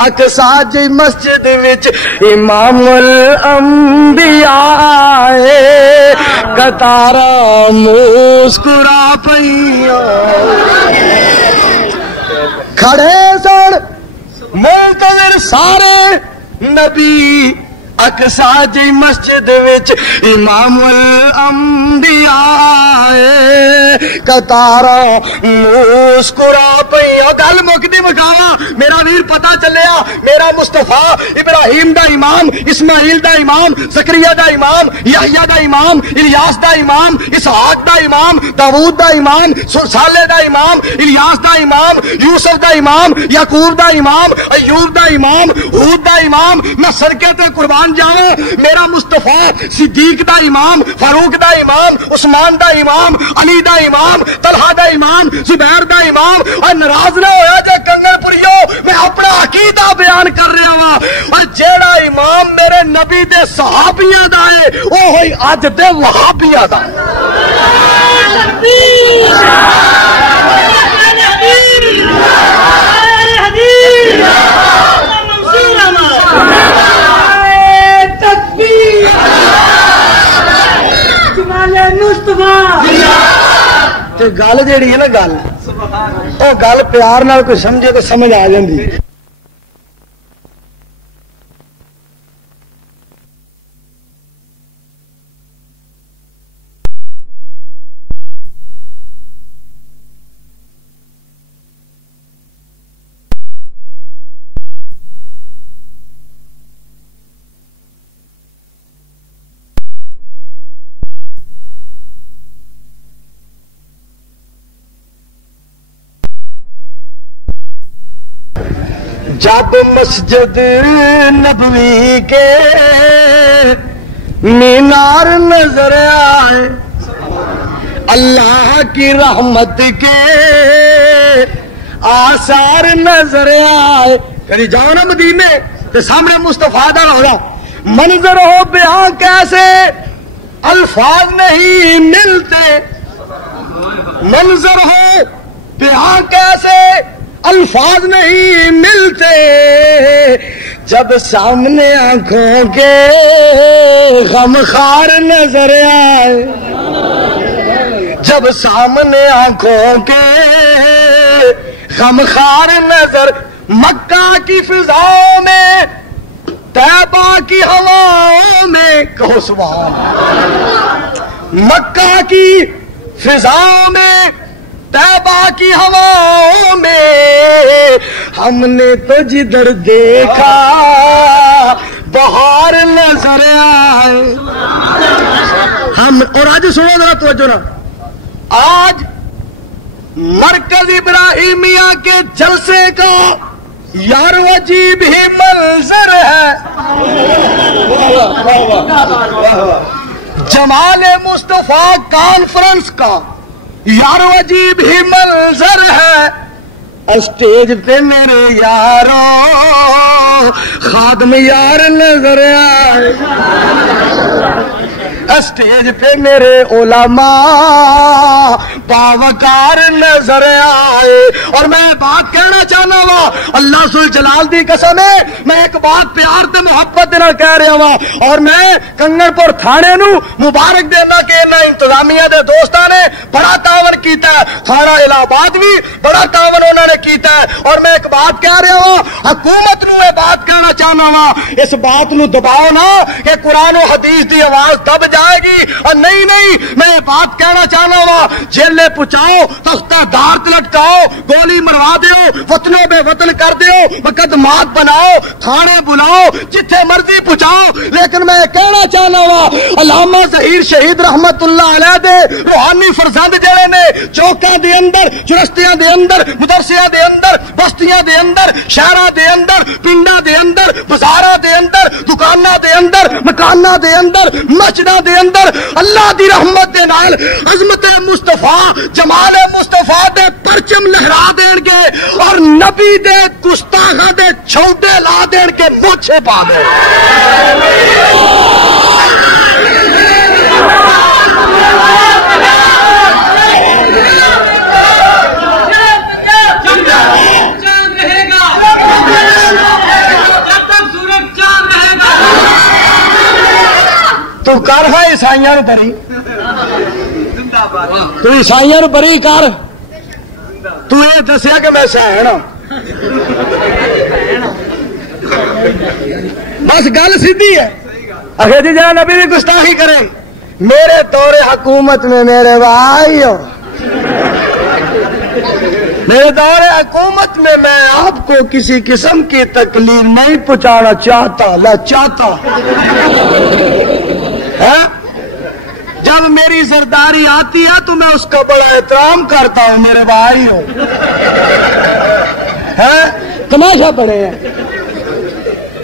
اقصا جی مسجد وچ امام الانبیاء آئے قطارا مسکرا پئیاں. کھڑے سن منتظر سارے نبی اقصا جی مسجد وچ امام الانبیاء قطارا مسکرا پئی گل مکدی مکاوا میرا ویر پتا چلیا میرا مصطفیٰ ابراہیم دا امام اسماعیل دا امام زکریا دا امام یحییٰ دا امام الیاس دا امام اسحاق دا امام داؤد دا امام صالح دا امام الیاس دا امام یوسف دا امام یعقوب دا امام ایوب دا امام ہود دا امام میں صدقے تے قربان جاواں میرا مصطفیٰ صدیق دا امام فاروق دا امام عثمان دا امام علی دا امام طلحہ دا امام زبیر دا امام اور ناراض نہ ہویا جے کنگن پوریو میں اپنا عقیدہ بیان کر رہا ہوں اور جیڑا امام میرے نبی دے صحابیاں دا ہے وہ ہوئی اج دے وہابیاں دا گل جیڑی ہے نا گل وہ گل پیار نال کوئی سمجھے تو سمجھ آ جاندی جب مسجد نبوی کے مینار نظر آئے اللہ کی رحمت کے آثار نظر آئے کہیں جاؤ نا مدینے تو سامنے مصطفیٰ دا ہوگا منظر ہو بیان کیسے الفاظ نہیں ملتے منظر ہو بیان کیسے الفاظ نہیں ملتے جب سامنے آنکھوں کے غمخار نظر آئے جب سامنے آنکھوں کے غمخار نظر مکہ کی فضاؤں میں طیبہ کی ہواؤں میں کہو سبحان مکہ کی فضاؤں میں طیبہ کی ہواؤں میں ہم نے تو جدھر دیکھا بہار نظر آئے ہم اور آج سنو ذرا توجہ نا آج مرکز ابراہیمیہ کے جلسے کا یار عجیب ہی منظر ہے جمال مصطفیٰ کانفرنس کا یار عجیب ہی منظر ہے اسٹیج پہ میرے یاروں خادم یار نظر آئے اسٹیج پہ میرے علماء باوقار نظر آئے اور میں بات کہنا چاہنا وا اللہ سل جلال دی قسم ہے میں ایک بات پیار تے محبت نال کہہ رہا وا اور میں کنگن پور تھانے نو مبارک دینا کہ انہاں انتظامیہ دے دوستاں نے بڑا تعاون کیتا ہے تھانہ الہ آباد بھی بڑا تعاون انہوں نے کیتا ہے اور میں ایک بات کہہ رہا وا حکومت نو یہ بات کہنا چاہنا وا اس بات نو دباؤ نہ کہ قرآن و حدیث دی آواز دب جائے گی اور نہیں میں یہ بات کہنا چاہنا وا جیلے پہنچاؤ تختہ دار لٹکاؤ گولی مروا دیو وطنوں بے وطن کر دیو مقدمات بناؤ تھانے بلاؤ جتھے مرضی پہنچاؤ لیکن میں کہنا چاہنا وا علامہ ظہیر شہید رحمت اللہ علیہ دے روحانی فرزند جڑے نے چوکاں دے اندر چرستیاں دے اندر مدرسیاں دے اندر بستیاں دے اندر شہراں دے اندر پنڈاں دے اندر بازاراں دے اندر دکاناں دے اندر مکاناں دے اندر مسجداں دے اندر اللہ دی رحمت دے نال عظمت مصطفیٰ جمال مصطفیٰ دے پرچم لہرا دین گے اور نبی دے گستاخاں دے چھوٹے لا دین کے مونچھے پا دے تو کر ہے عیسائیاں نو بری تو عیسائیاں نو بری کر تو یہ دسیا کہ میں سہن بس گل سیدھی ہے اخیر جی جہاں نبی کی گستاخی کریں میرے دور حکومت میں میرے بھائیو میرے دور حکومت میں میں آپ کو کسی قسم کی تکلیف نہیں پہنچانا چاہتا جب میری سرداری آتی ہے تو میں اس کا بڑا احترام کرتا ہوں میرے بھائیو تماشا پڑے ہیں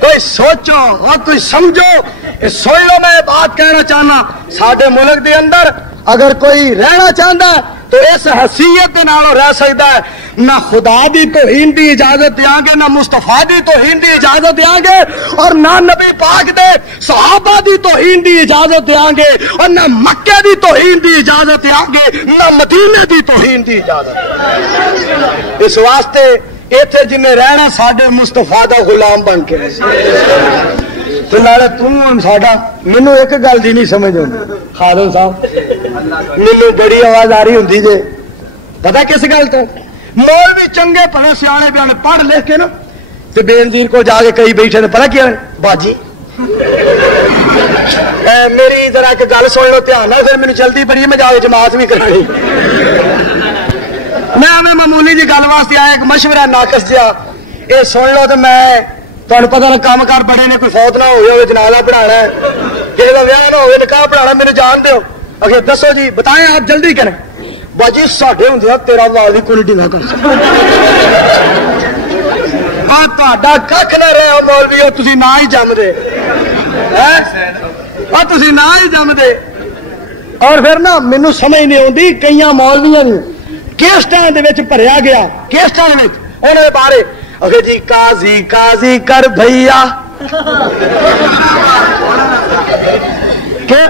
کوئی سوچو اور کوئی سمجھو سن لو میں بات کہنا چاہنا ساڈے ملک دے اندر اگر کوئی رہنا چاہتا ہے تو اس حیثیت رہ سکتا ہے نہ خدا دی توہین دی اجازت دیاں گے نہ مصطفیٰ دی توہین دی اجازت دیاں گے اور نہ نبی پاک دے صحابہ دی توہین دی اجازت دیاں گے اور نہ مکے دی توہین دی اجازت دیاں گے نہ مدینے دی توہین دی اجازت اس واسطے ایتھے جنہیں رہنا ساڈے مصطفیٰ دا غلام بن کے تم ساڈا مینو ایک گل دی نہیں سمجھ آتی خادم صاحب مینو بڑی آواز آ رہی ہوں جی پتا کس گل تو مولوی چنگے بڑے سیانے بیانے پڑھ لکھ کے نا تو بے نظیر کو جا کے کئی بیٹھے نے پتا کیا باجی میری ذرا ایک گل سن لو دھیان نال پھر مینوں جلدی بڑی میں جا کے جماعت بھی کرانی میں ہمیں معمولی جی گل واسطے آیا ایک مشورہ ناقص جہا یہ سن لو تو میں تمہیں پتا نہ کام کار بڑے نے کوئی فوت نہ ہوئے جنازہ پڑھانا ہے کسی کا ویاہ نہ ہوئے نکاح پڑھانا میرے جان دو اگر دسو جی بتائیں آپ جلدی کریں باجی ساڈے ہوں تیرا وال ہی کوئی ڈھیلا کر تا کھ نہ رہے مولوی تھی نہ ہی جم دے تھی نہ ہی جم دے اور پھر نا مینو سمجھ نہیں آتی کئی مولویاں کیسٹاں بھریا گیا کیسٹاں انہوں بارے اگر جی قاضی قاضی کر بھیا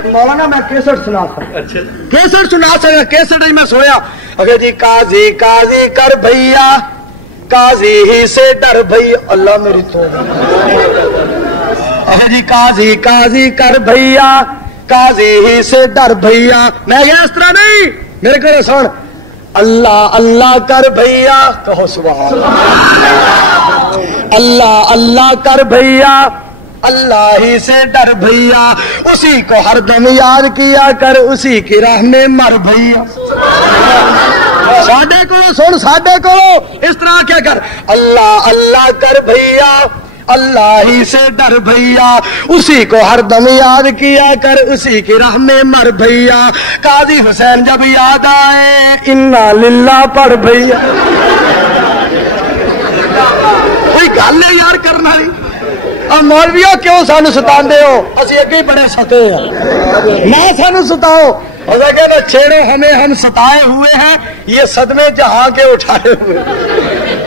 مولانا میں کیسٹ سنا سکتا کیسٹ سنا سکتا کیسٹ ہی میں سویا اگر جی قاضی قاضی کر بھیا قاضی ہی سے ڈر بھیا اللہ میری توبہ اگر جی قاضی قاضی کر بھیا قاضی ہی سے ڈر بھیا میں اس طرح نہیں میرے کو سن اللہ اللہ کر بھیا کہو سبحان اللہ اللہ کر بھیا اللہ ہی سے ڈر بھیا اسی کو ہر دم یاد کیا کر اسی کی راہ میں مر بھیا ساڈے کو سن ساڈے کو اس طرح کیا کر اللہ اللہ کر بھیا اللہ ہی سے ڈر بھیا اسی کو ہر دم یاد کیا کر اسی کی راہ میں مر بھیا قاضی حسین جب یاد آئے انا للہ پڑھ بھیا کوئی گل ہے یار کرنا نہیں مولویوں کیوں سانو ستاندے ہو اسی اگے بڑے ستے ہیں نہ سانو ستاؤ نہ چھیڑو ہمیں ہم ستائے ہوئے ہیں یہ صدمے جہاں کے اٹھائے ہوئے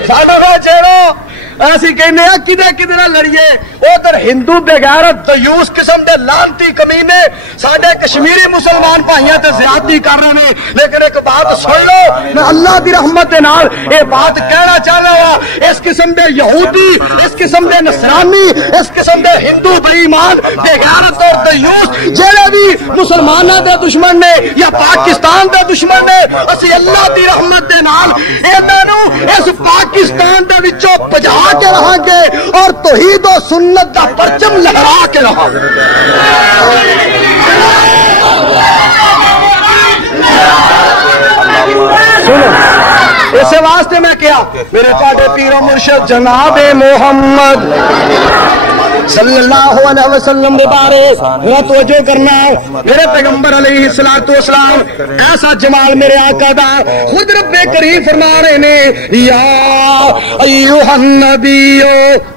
سانو نہ چھیڑو ایسی کہنے ہیں کدے کدے نہ لڑیے ادھر ہندو بغیرت دیوس قسم دے لانتی کمینے ساڈے کشمیری مسلمان بھائیاں تے زیادتی کر رہے ہیں لیکن ایک بات سن لو میں اللہ دی رحمت دے نال اے بات کہنا چاہنا وا اس قسم دے یہودی اس قسم دے نصرانی اس قسم دے ہندو بے ایمان بغیرت اور دیوس جڑے بھی مسلماناں دے دشمن نے یا پاکستان دے دشمن نے اسی اللہ دی رحمت دے نال انہاں نوں اس پاکستان دے وچوں بجا کے رہاں گے اور توحید و سنت کا پرچم لہرا کے رہاں گے سنو اس واسطے میں کیا میرے پاٹے پیر و مرشد جناب محمد صلی اللہ علیہ وسلم دے بارے ذرا توجہ کرنا میرے پیغمبر علیہ الصلوۃ والسلام ایسا جمال میرے آقا دا خود رب کریم فرما رہے نے یا ایھا النبی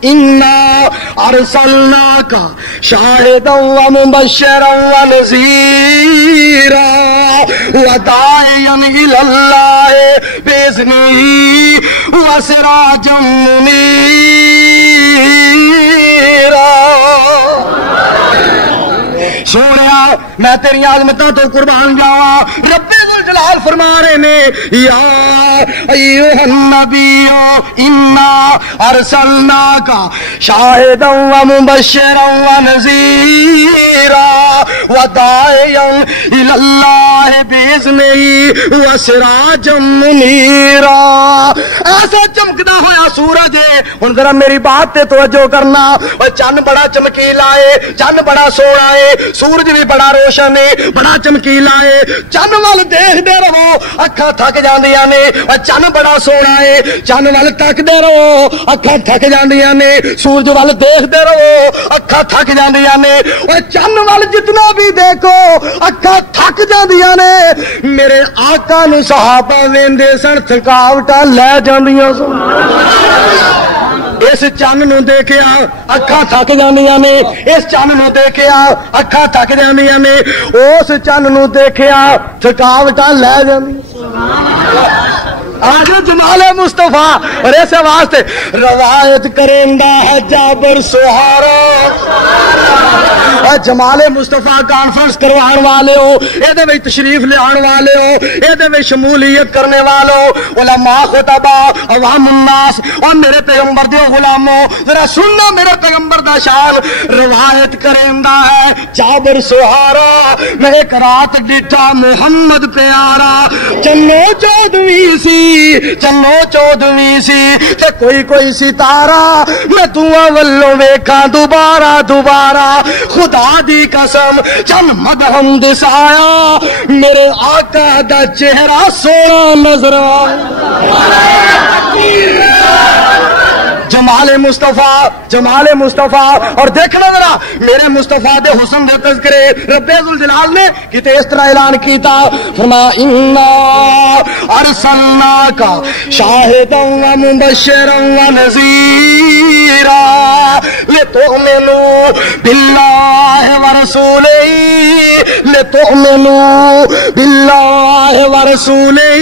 انا ارسلناک شاہدا ومبشرا ونذیرا وداعیا الی اللہ باذنہ وسراجا منیرا سونیا میں تیری عظمتوں تو قربان جاواں رب ذوالجلال فرما رہے نے یا ایھا النبی انا ارسلناک شاہدا ومبشرا ونذیرا وداعیا الی اللہ باذنہ وسراجا منیرا. ایسا چمکدا ہوا سورج ہے. ہن ذرا میری بات تے توجہ کرنا. چند بڑا چمکیلا ہے, چند بڑا سونا ہے, سورج بھی بڑا روشن ہے, بڑا چمکیلا ہے. چند ول دیکھدے رہو اکھاں تھک جاندیاں نے. چند بڑا سونا ہے, چند ول تکدے رہو اکھاں تھک جاندیاں نے. سورج ول دیکھدے رہو اکھاں تھک جاندیاں نے. چند ول جتنا بھی دیکھو اکھاں تھک جاندیاں نے. میرے آقا نو صحابہ ویندے سن تھکاوٹاں لے جاندیاں سن. اس چند نو دیکھیا اکھاں تھک جاندیاں نے. اس چند نو دیکھیا اکھاں تھک جاندیاں نے. اس چند نو دیکھیا تھکاوٹاں لے جاندیاں. آج جمال مصطفیٰ اور ایسے واسطے روایت کریندا ہے جابر سہارا. جمال مصطفیٰ کانفرنس کروان والے ہو, یہ تشریف لے آن والے ہو, یہ شمولیت کرنے والوں علماء خطبہ عوام الناس اور میرے پیغمبر دے غلاموں ذرا سننا میرے پیغمبر دا شان. روایت کریندا ہے جابر سہارا میں ایک رات ڈٹھا محمد پیارا. چنو چودویں سی, چنو چودویں سی تے کوئی ستارہ میں دعا ولوں ویکھاں دوبارہ دوبارہ. خدا دی قسم چند مدہم دسایا میرے آقا دا چہرہ سونا نظر آیا. جمال مصطفیٰ, جمال مصطفیٰ. اور دیکھنا ذرا میرے مصطفیٰ دے حسن دے تذکرے رب ذوالجلال نے کتے اس طرح اعلان کیتا. فرمایا انا ارسلناک شاہدا ومبشرا ونذیرا لتؤمنوا باللہ ورسولہ, لتؤمنوا باللہ ورسولہ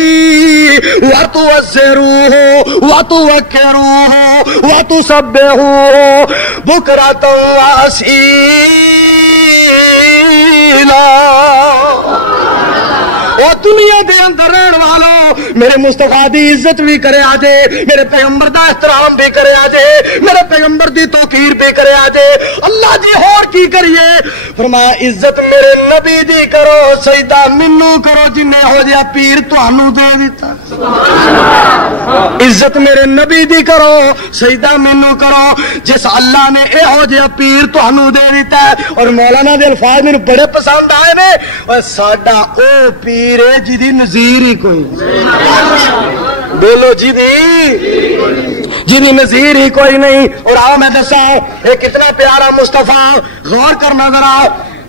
وتوزروہ وتوکروہ وتسبحوہ بکرۃ واسیلا. او دنیا دے اندر رہن والوں میرے مصطفیٰ دی عزت بھی کرے آجے, میرے پیغمبر دا احترام بھی کرے آجے, میرے پیغمبر دی توقیر بھی کرے آجے. اللہ جی اور کی کریے. فرمایا عزت میرے نبی دی کرو, سجدہ منو کرو جن ہو جیا پیر تانوں دے دیتا. عزت میرے نبی دی کرو, سجدہ منو کرو جس اللہ نے اے ہو جیا پیر تانوں دے دیتا ہے. اور مولانا دے الفاظ میرے بڑے پسند آئے نے. اور ساڈا او پیر جی دی نظیر ہی کوئی, بولو جی دی نظیر ہی کوئی نہیں. اور آؤ میں دسا یہ کتنا پیارا مصطفیٰ, غور کرنا ذرا.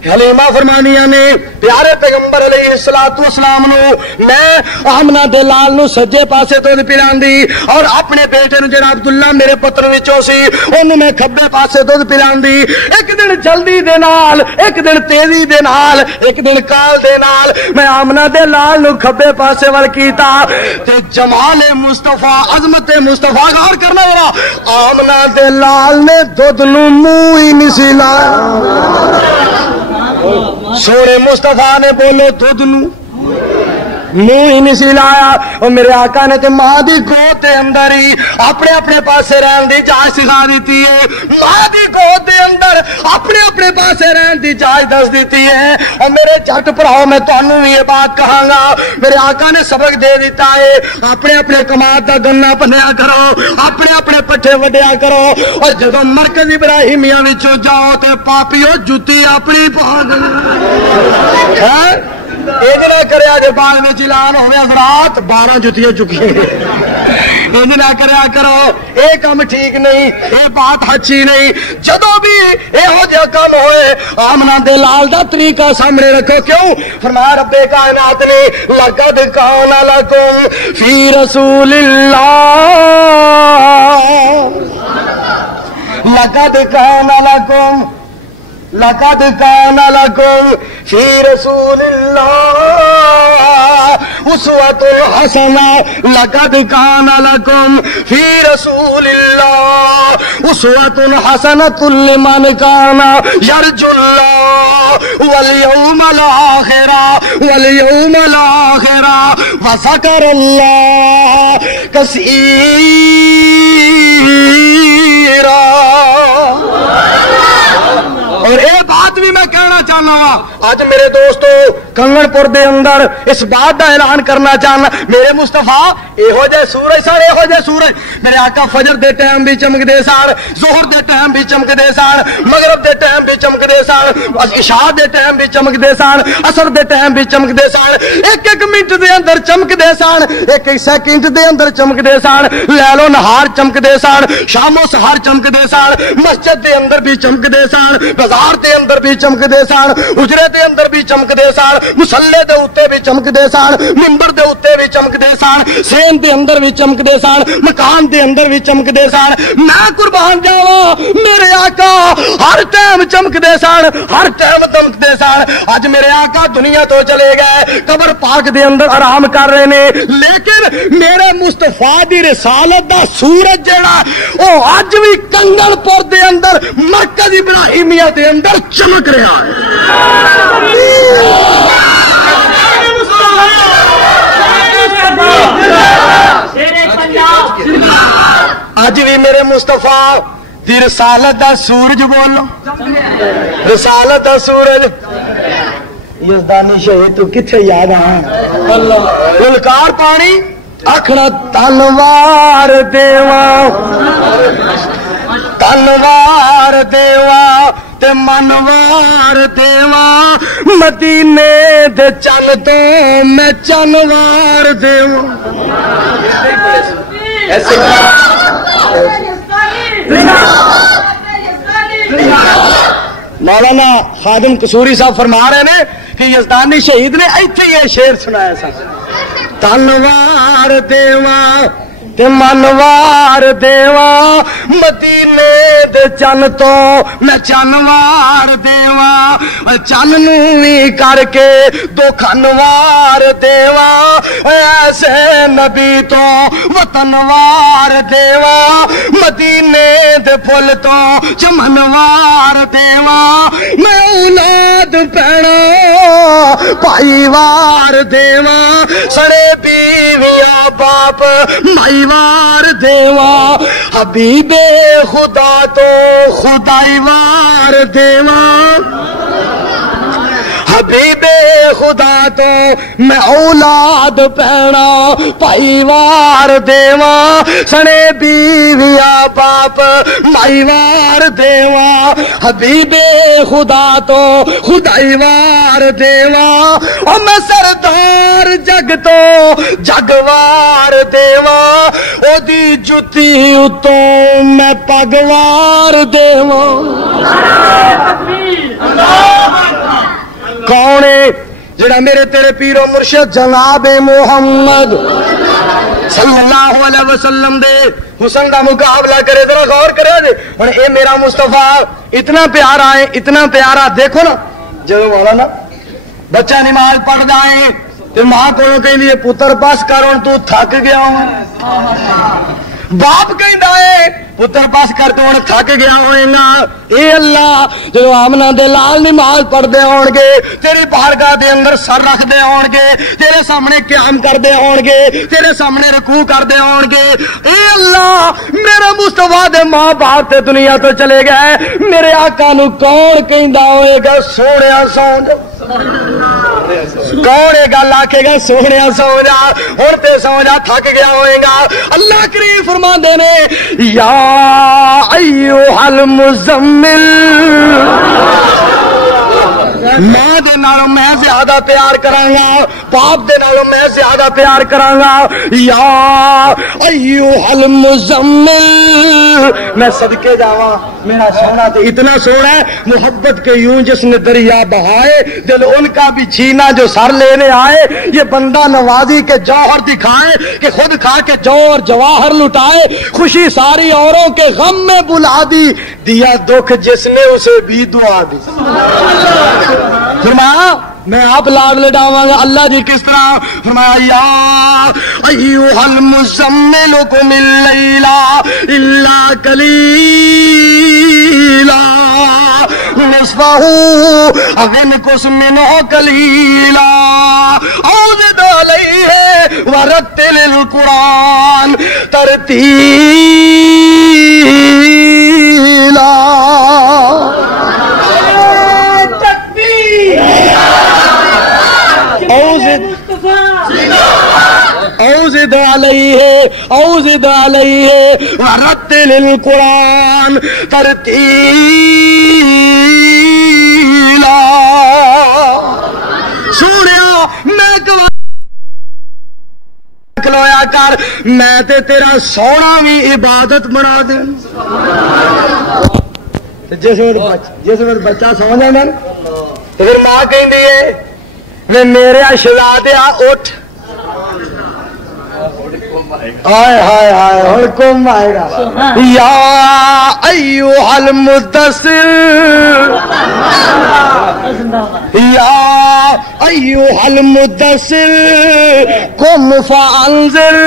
حلیمہ فرمانیہ نے پیارے پیغمبر علیہ الصلوۃ والسلام نو میں آمنہ دے لال نو سجے پاسے دودھ پلاندی اور اپنے بیٹے نو جڑا عبداللہ میرے پتر وچوں سی اونوں میں کھبے پاسے دودھ پلاندی. ایک دن جلدی دے نال, ایک دن تیزی دے نال, ایک دن کال دے نال میں آمنہ دے لال نو کھبے پاسے ول کیتا تے جمال مصطفیٰ عظمت مصطفیٰ غور کرنا ذرا. آمنہ دے لال نے دودھ نو منہ ہی نہیں سی لایا. سونے مصطفیٰ نے بولو دودھ نو منہ ہی نہیں سی لایا. اور میرے آقا نے تے ماں دی گود دے اندر ہی اپنے اپنے پاسے رہن دی جاچ سکھا دیتی ہے. ماں دی گود دے اندر اپنے اپنے پاسے رہن دی جاچ دس دیتی ہے. اور میرے جٹ بھراؤ میں تانوں بھی یہ بات کہاں گا, میرے آقا نے سبق دے دیتا ہے اپنے اپنے کماد دا گنا بنیا کرو, اپنے اپنے پٹھے وڈیا کرو. اور جدو مرکز ابراہیمیہ وچوں جاؤ تے پاپیو جُتی اپنی پا دے. نہ کریا جے باغ میں اعلان ہوئے حضرات 12 جتیاں چکی انج نہ کریا کرو, اے کام ٹھیک نہیں, اے بات اچھی نہیں. جدو بھی یہو جہا کام ہوئے آمنہ دے لال دا طریقہ سامنے رکھو. کیوں؟ فرمایا رب کائنات نے لقد کان لکم فی رسول اللہ, لقد کان لکم, لقد کان لکم فی رسول اللہ اسوۃ حسنہ, لقد کان لکم فی رسول اللہ اسوۃ حسنۃ لمن کان یرجو اللہ والیوم الآخر والیوم الآخر وذکر اللہ کثیرا۔ اور ایک بات بھی میں کہنا چاہنا ہوں، آج میرے دوستو کنگن پور دے اندر اس بات کا اعلان کرنا چاہنا، میرے مصطفیٰ یہو جے سورج سن، یہو جے سورج میرے آقا فجر دے ٹائم بھی چمکدے سن، ظہر دے ٹائم بھی چمکدے سن، مغرب دے ٹائم بھی چمکدے سن، عشاء دے ٹائم بھی چمکدے سن، عصر دے ٹائم بھی چمکدے سن، ایک ایک منٹ دے اندر چمکدے سن، ایک ایک سیکنڈ دے اندر چمکدے سن، لیل و نہار چمکدے سن، شام و سحر چمکدے سن، مسجد دے اندر بھی چمکدے سن، بازار دے اندر بھی چمکدے سن، اجرے دے اندر بھی چمکدے سن، مصلے دے اوتے بھی چمکدے سن، منبر دے اوتے بھی چمکدے سن، سین دے اندر بھی چمکدے سن، مکان دے اندر بھی چمکدے سن۔ میں قربان جاواں میرے آقا ہر ٹائم چمکدے سن، ہر ٹائم دمکدے سن۔ اج میرے آقا دنیا تو چلے گئے، قبر پاک دے اندر آرام کر رہے نے، لیکن میرے مصطفیٰ دی رسالت دا سورج جڑا او اج بھی کنگن پور دے اندر مرکز ابراہیمیہ دے اندر چمک رہا ہے۔ اج بھی میرے مصطفیٰ دی رسالت دا سورج، بولو رسالت دا سورج۔ یزدانی شہید تو کتھے یاد آ گلکار پانی آکھنا تلوار دیواں، تلوار دیواں تے منوار دیواں، مدینے دے چن تو میں چنوار دیواں۔ مولانا خادم قصوری صاحب فرما رہے ہیں کہ یزدانی شہید نے ایتھے یہ شعر سنایا سا، تلوار دیواں تے منوار دیواں، مدینے دے چن تو میں چنوار دیواں، چن نوی کر کے دو کھنوار دیواں، ایسے نبی تو وطنوار دیواں، مدینے دے پھل تو چمنوار دیواں، میں اولاد پینا پائیوار دیواں، سڑے بیویاں باپ مائی وار دیواں، حبیب خدا تو خدائی وار دیواں، حبیب خدا تو میں اولاد پینا پائیوار دیواں، سنے بیویا باپ مائی وار دیواں، حبیب خدا تو خدائی وار دیواں، اور میں سردار جگ تو جگوار دیواں، او دی جتی اتوں میں پگوار دیواں۔ کون ہے جڑا میرے تیرے پیر و مرشد جناب محمد صلی اللہ علیہ وسلم دے حسن دا مقابلہ کرے؟ ذرا غور کرے دے ہن اے میرا مصطفیٰ اتنا پیارا ہے، اتنا پیارا۔ دیکھو نا جدو مولانا بچہ نماز پڑھ جائے تو ماں کو کہندی ہے پتر بس کر ہن تو تھک گیا ہوں، باپ کہندا ہے پتر پاس کر تو ہن تھک گیا ہوئے گا۔ اے اللہ جو آمنہ دے لال نماز پڑھ دے ہون گے، تیری بارگاہ دے اندر سر رکھ دے ہون گے، تیرے سامنے قیام کر دے ہون گے، تیرے سامنے رکوع کر دے ہون گے، اے اللہ میرے مصطفیٰ دے ماں باپ تے دنیا تو چلے گئے، میرے آقا نو کون کہندا ہوئے گا سونیا سو جا؟ کون یہ گل آکھے گا سونیا سو جا؟ ہن تے سو جا، تھک گیا ہوئے گا۔ اللہ کریم فرماندے نے یا ایھا المزمل، ماں دے نالوں میں زیادہ پیار کراں گا، باپ دے نالوں میں زیادہ پیار کراں گا۔ یا ایھا المزمل، میں صدقے جاواں میرا سونا تو اتنا سونا ہے، محبت کے یوں جس نے دریا بہائے، دل ان کا بھی چھینا جو سر لینے آئے، یہ بندہ نوازی کے جوہر دکھائے کہ خود کھا کے جوہر جواہر لٹائے، خوشی ساری اوروں کے غم میں بلا دی، دیا دکھ جس نے اسے بھی دعا دی۔ فرمایا میں آپ لاڈ لڈاواں گا۔ اللہ جی کس طرح فرمایا یا ایھا المزمل قم اللیل الا قلیلا نصف نصفه أو انقص منه قليلا أو زد عليه ورتل القرآن ترتيلا. اوزد علیہ ورتل القرآن ترتیلا. سونیا میں کھلویا کر میں تے تیرا سونا بھی عبادت بنا دیں. جس وقت بچہ سو جانا تو پھر ماں کہندی ہے میں میرے شہزادیا اٹھ. ہائے ہائے ہائے ہن کم آئے گا. یا ایھا المدثر یا ایھا المدثر قم فانذر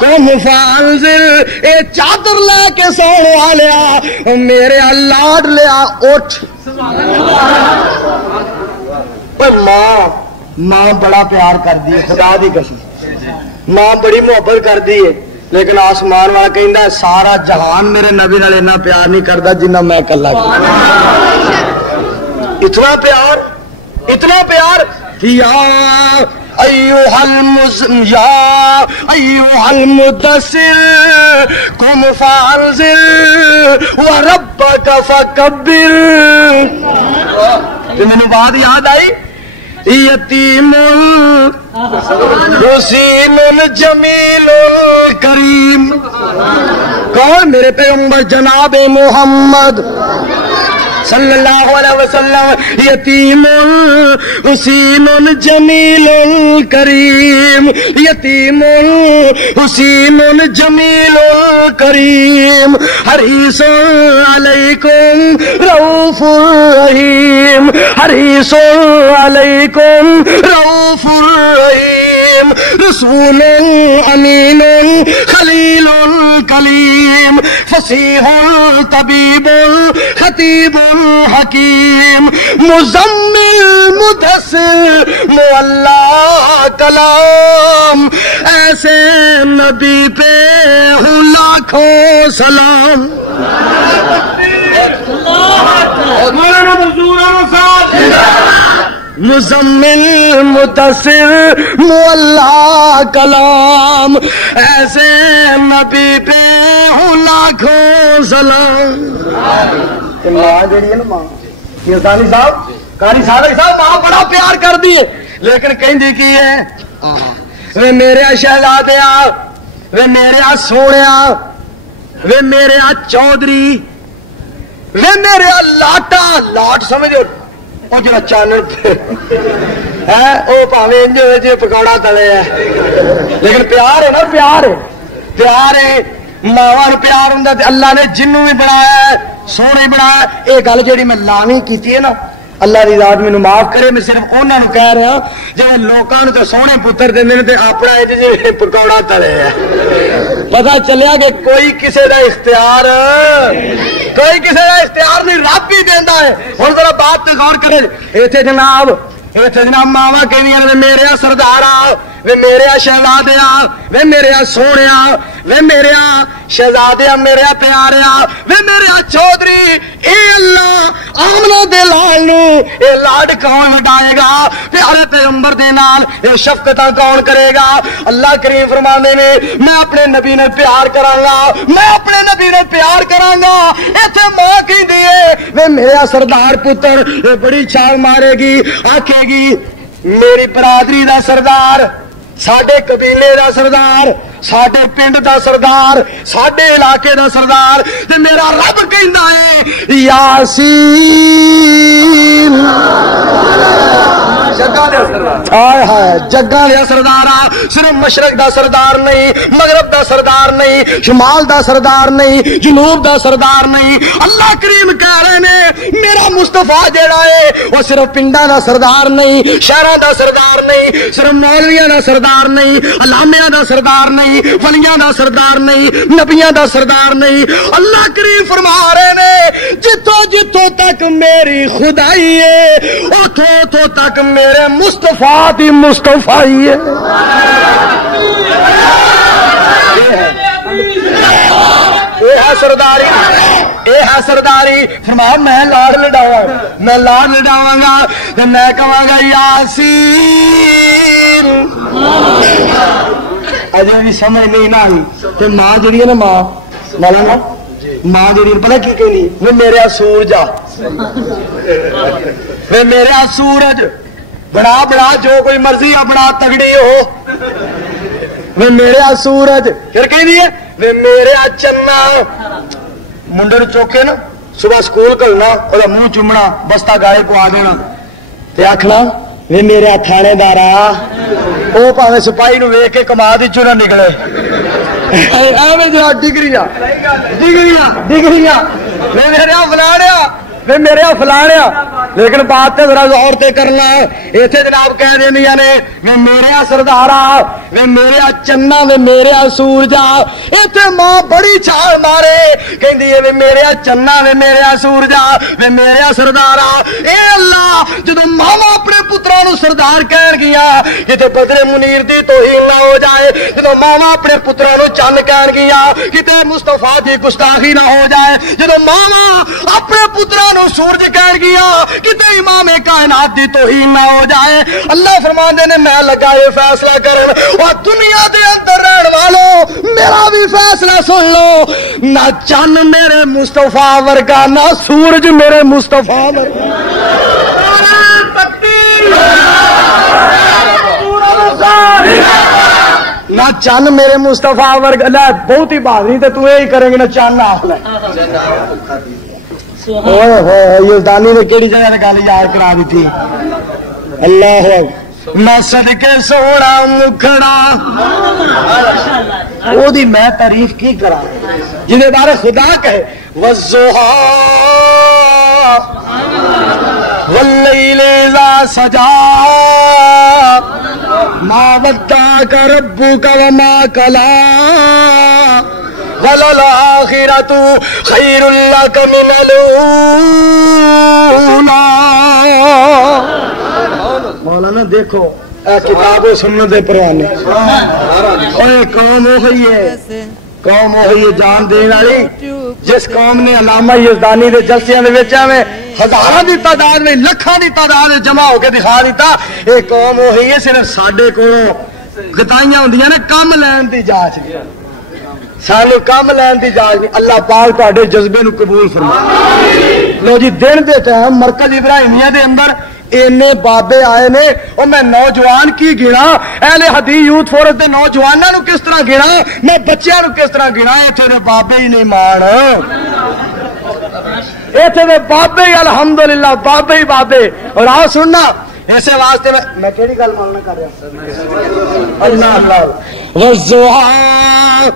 قم فانذر. اے چادر لے کے سونے والیا میرے لاڈ لیا اٹھ. ماں بڑا پیار کر دی خدا دی قسم ماں بڑی محبت کر دی ہے لیکن آسمان والا کہندا ہے سارا جہان میرے نبی نال اتنا پیار نہیں کرتا جنہ میں کلا. اتنا پیار یا ایھا المدثر قم فانذر وربک فکبر. مینوں بات یاد آئی یتیم حسین جمیل کریم. کون؟ میرے پیغمبر جناب محمد صلی اللہ علیہ وسلم. یتیم حسین جمیل کریم یتیم حسین جمیل کریم حریص علیکم رؤوف رحیم حریص علیکم رؤوف رحیم رسول امین خلیل کلیم فصیح طبیب خطیب حکیم مزمل مدثر معلا کلام. ایسے نبی پہ ہوں لاکھوں سلام. مزمل مدثر معلا کلام ایسے نبی پہ ہوں لاکھوں سلام. ماں جڑی ہے نا ماں قاری صاحب ماں بڑا پیار کر دی لیکن کہندی کی ہے وے میرے شہزادیا وے میرے سونیا وے میرے چودھری وے میرے لاٹا. لاٹ سمجھو وہ جو چانن ہے وہ پاویں انج جے پکوڑا تلے ہے لیکن پیار ہے نا پیار ہے. ماواں نوں پیار ہوندا تے اللہ نے جنوں بھی بنایا ہے سونے بنایا. یہ گل جہی میں لاویں کیتی ہے نا اللہ دی ذات مینوں معاف کرے میں صرف انہاں نوں کہہ رہا جے لوکاں نوں تے سونے پتر دیندے نے تے اپنا جے پکوڑا تلے ہے. پتہ چلیا کہ کوئی کسے دا اختیار نہیں رب ہی دیندا ہے. ہن ذرا بات تے غور کرے ایتھے جناب ماواں کہندیاں نے میرے سردارا وے میرے شہزادیا وے میرے سونیا وے میرے شہزادیا میرے پیاریا وے میرے چودھری. اے اللہ آمنہ دے لال نو اے لاڈ کون وڈائے گا پیارے پیغمبر دے نال اے شفقتاں کون کرے گا. اللہ کریم فرماندے نے میں اپنے نبی نے پیار کراں گا ایتھے ماں کہندی ہے وے میرا سردار پتر اے بڑی چھال مارے گی آکھے گی میری برادری دا سردار ساڈے قبیلے دا سردار ساڈے پنڈ دا سردار ساڈے علاقے دا سردار تے میرا رب کہندا ہے یاسین جگہ دیا سردار صرف مشرق دا سردار نہیں مغرب دا سردار نہیں شمال دا سردار نہیں جنوب دا سردار نہیں. اللہ کریم کہہ رہے نے میرا مصطفیٰ جیڑا ہے وہ صرف پنڈاں دا سردار نہیں شہراں دا سردار نہیں صرف مولویاں دا سردار نہیں علامیاں دا سردار نہیں ولیاں دا سردار نہیں نبیاں دا سردار نہیں. اللہ کریم فرما رہے نے جتوں تک میری خدائی ہے، اتھوں تک میرے مصطفیٰ دی مصطفائی ہے۔ یہ ہے سرداری، یہ ہے سرداری۔ فرمایا میں لاڑ لڈاواں، میں لاڑ لڈاواں گا تے میں کہاں گا یاسین۔ اجے بھی سمجھ نہیں نہ آئی تے ماں جڑی ہے نا، ماں مولانا ماں جڑی پتہ کی کہنی، وہ میرا سورج آ، وہ میرا سورج بڑا بڑا جو کوئی مرضی آ بڑا تگڑی ہو، وہ میرا سورج پھر کہہ دیے وہ میرا چنا۔ منڈے نو چوکے نا صبح سکول کلنا، وہ منہ چومنا، بستہ گاڑی پوا دینا تے آخنا وہ میرا تھانے دارا، وہ پاوے سپاہی نو ویکھ کے کما دی چو نہ نکلے۔ ایویں جا ڈگریاں ڈگریاں ڈگریاں میں میرے فلاڑیا، میں میرے فلاڑیا، لیکن بات تے ذرا غور تے کرنا۔ ایتھے جناب کہہ دینیاں نے میں میرے سردارا، میں میرے چنا، میں میرے سورجا۔ ایتھے ماں بڑی چھال مارے کہندی ہے میں میرے چنا، میں میرے سورجا، میں میرے سردارا۔ اے اللہ جدوں ماما اپنے پتراں نو سردار کہن گیا کتے بدر منیر دی توہین نہ ہو جائے، جدوں ماما اپنے پتراں نو چند کہن گیا کتے مصطفیٰ دی گستاخی نہ ہو جائے، جدوں ماما اپنے پتراں نو سورج کہن گیا کتے امام کائنات دی توہین نہ ہو جائے۔ اللہ فرماندے نے میں لگا یہ فیصلہ کرن، اور دنیا دے اندر رہن والوں میرا بھی فیصلہ سن لو، نہ چن میرے مصطفیٰ ورگا، نہ سورج میرے مصطفیٰ ورگا۔ نہ چن میرے مصطفیٰ ورگا، لے بہت ہی بہادری تے تو یہی کریں گے نہ چن آخ لے۔ یزدانی نے کیڑی جگہ نے گل یاد کرا دیتی۔ اللہ میں صدقے سونا مکھڑا، او دی میں تعریف کی کرا جنہیں بارے خدا کہے والضحیٰ واللیل اذا سجا ما ودعک ربک وما قلا وَلَلْآخِرَةُ خَيْرٌ لَكَ مِنَ الْأُولَىٰ۔ مولانا دیکھو اے کتاب و سنت دے پروانے، اوے قوم ہوئی ہے، قوم ہوئی ہے جان دین والی، جس قوم نے علامہ یزدانی دے جلسیاں دے وچ میں ہزاراں دی تعداد میں لکھاں دی تعداد جمع ہو کے دکھا دیتا، اے قوم ہوئی ہے صرف ساڈے کولوں گتائیاں ہوندیاں نے کم لین دی جاچ دی، سانو کم لین دی جاچ نہیں۔ اللہ پاک تہاڈے جذبے نو قبول فرمائے۔ لو جی دن دے ٹائم مرکز ابراہیمیہ دے اندر اینے بابے آئے نے، اور میں نوجوان کی گنا، اہل حدیث یوتھ فورس دے نوجواناں نو کس طرح گنا، میں بچیاں نو کس طرح گنا، ایتھے دے بابے ہی نہیں مان، ایتھے دے بابے ہی الحمدللہ بابے ہی بابے۔ اور آؤ سننا اسے واسطے میں کیڑی گل ماننا کر رہا، اللہ اللہ والضحیٰ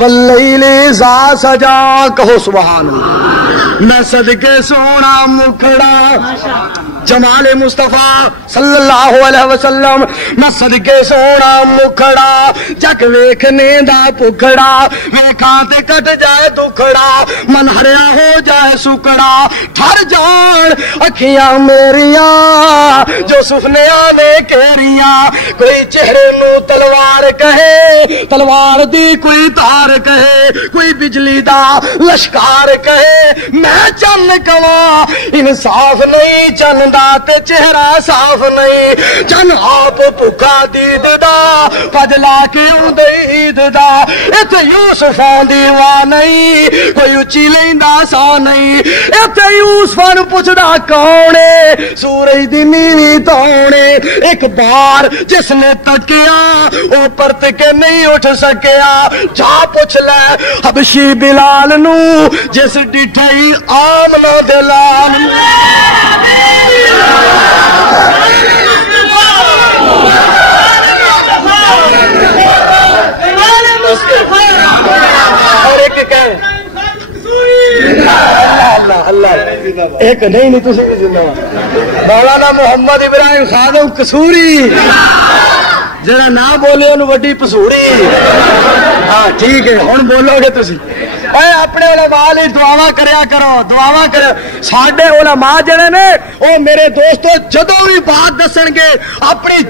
واللیل اذا سجا، کہو سبحان اللہ۔ میں صدقے سونا مکھڑا جمال مصطفیٰ صلی اللہ علیہ وسلم، میں صدقے سونا مکھڑا جگ ویکھنے دا پکھڑا، ویکھاں تے کٹ جائے دکھڑا، من ہریا ہو جائے سکڑا، ٹھر جان اکھیاں میریاں جو سفنیاں نے کہریاں، کوئی چہرے نو تلوار کہے تلوار دی کوئی تار کہے، کوئی بجلی دا لشکار کہے، میں چن کواں انصاف نہیں، چن دا تے چہرہ صاف نہیں، چن آپ بھکا دید دا پج لا کے اندے عید دا، ایتھے یوسفاں دی واہ نہیں، کوئی اچھی لیندا سا نہیں، ایتھے یوسفاں نو پوچھدا کون ہے، سورج دی نیوی تونے، ایک بار جس نے تکیا او پرت کے نہیں اٹھ سکیا، جا پوچھ لے حبشی بلال نو جس ڈٹھئی آمنہ دلال اور ایک کہیں اللہ اللہ ایک نہیں تسی بھی زندہ مولانا محمد ابراہیم خادم قصوری، جڑا نہ بولے انہوں وڈی پسوڑی۔ ہاں ٹھیک ہے ہن بولو گے تسی اپنے علماء ਲਈ ਦੁਆਵਾਂ ਕਰਿਆ ਕਰੋ ਦੁਆਵਾਂ ਕਰੋ ਸਾਡੇ ਉਲਮਾ ਜਿਹੜੇ ਨੇ ਉਹ ਮੇਰੇ ਦੋਸਤੋ ਜਦੋਂ ਵੀ ਬਾਤ ਦੱਸਣਗੇ ਆਪਣੀ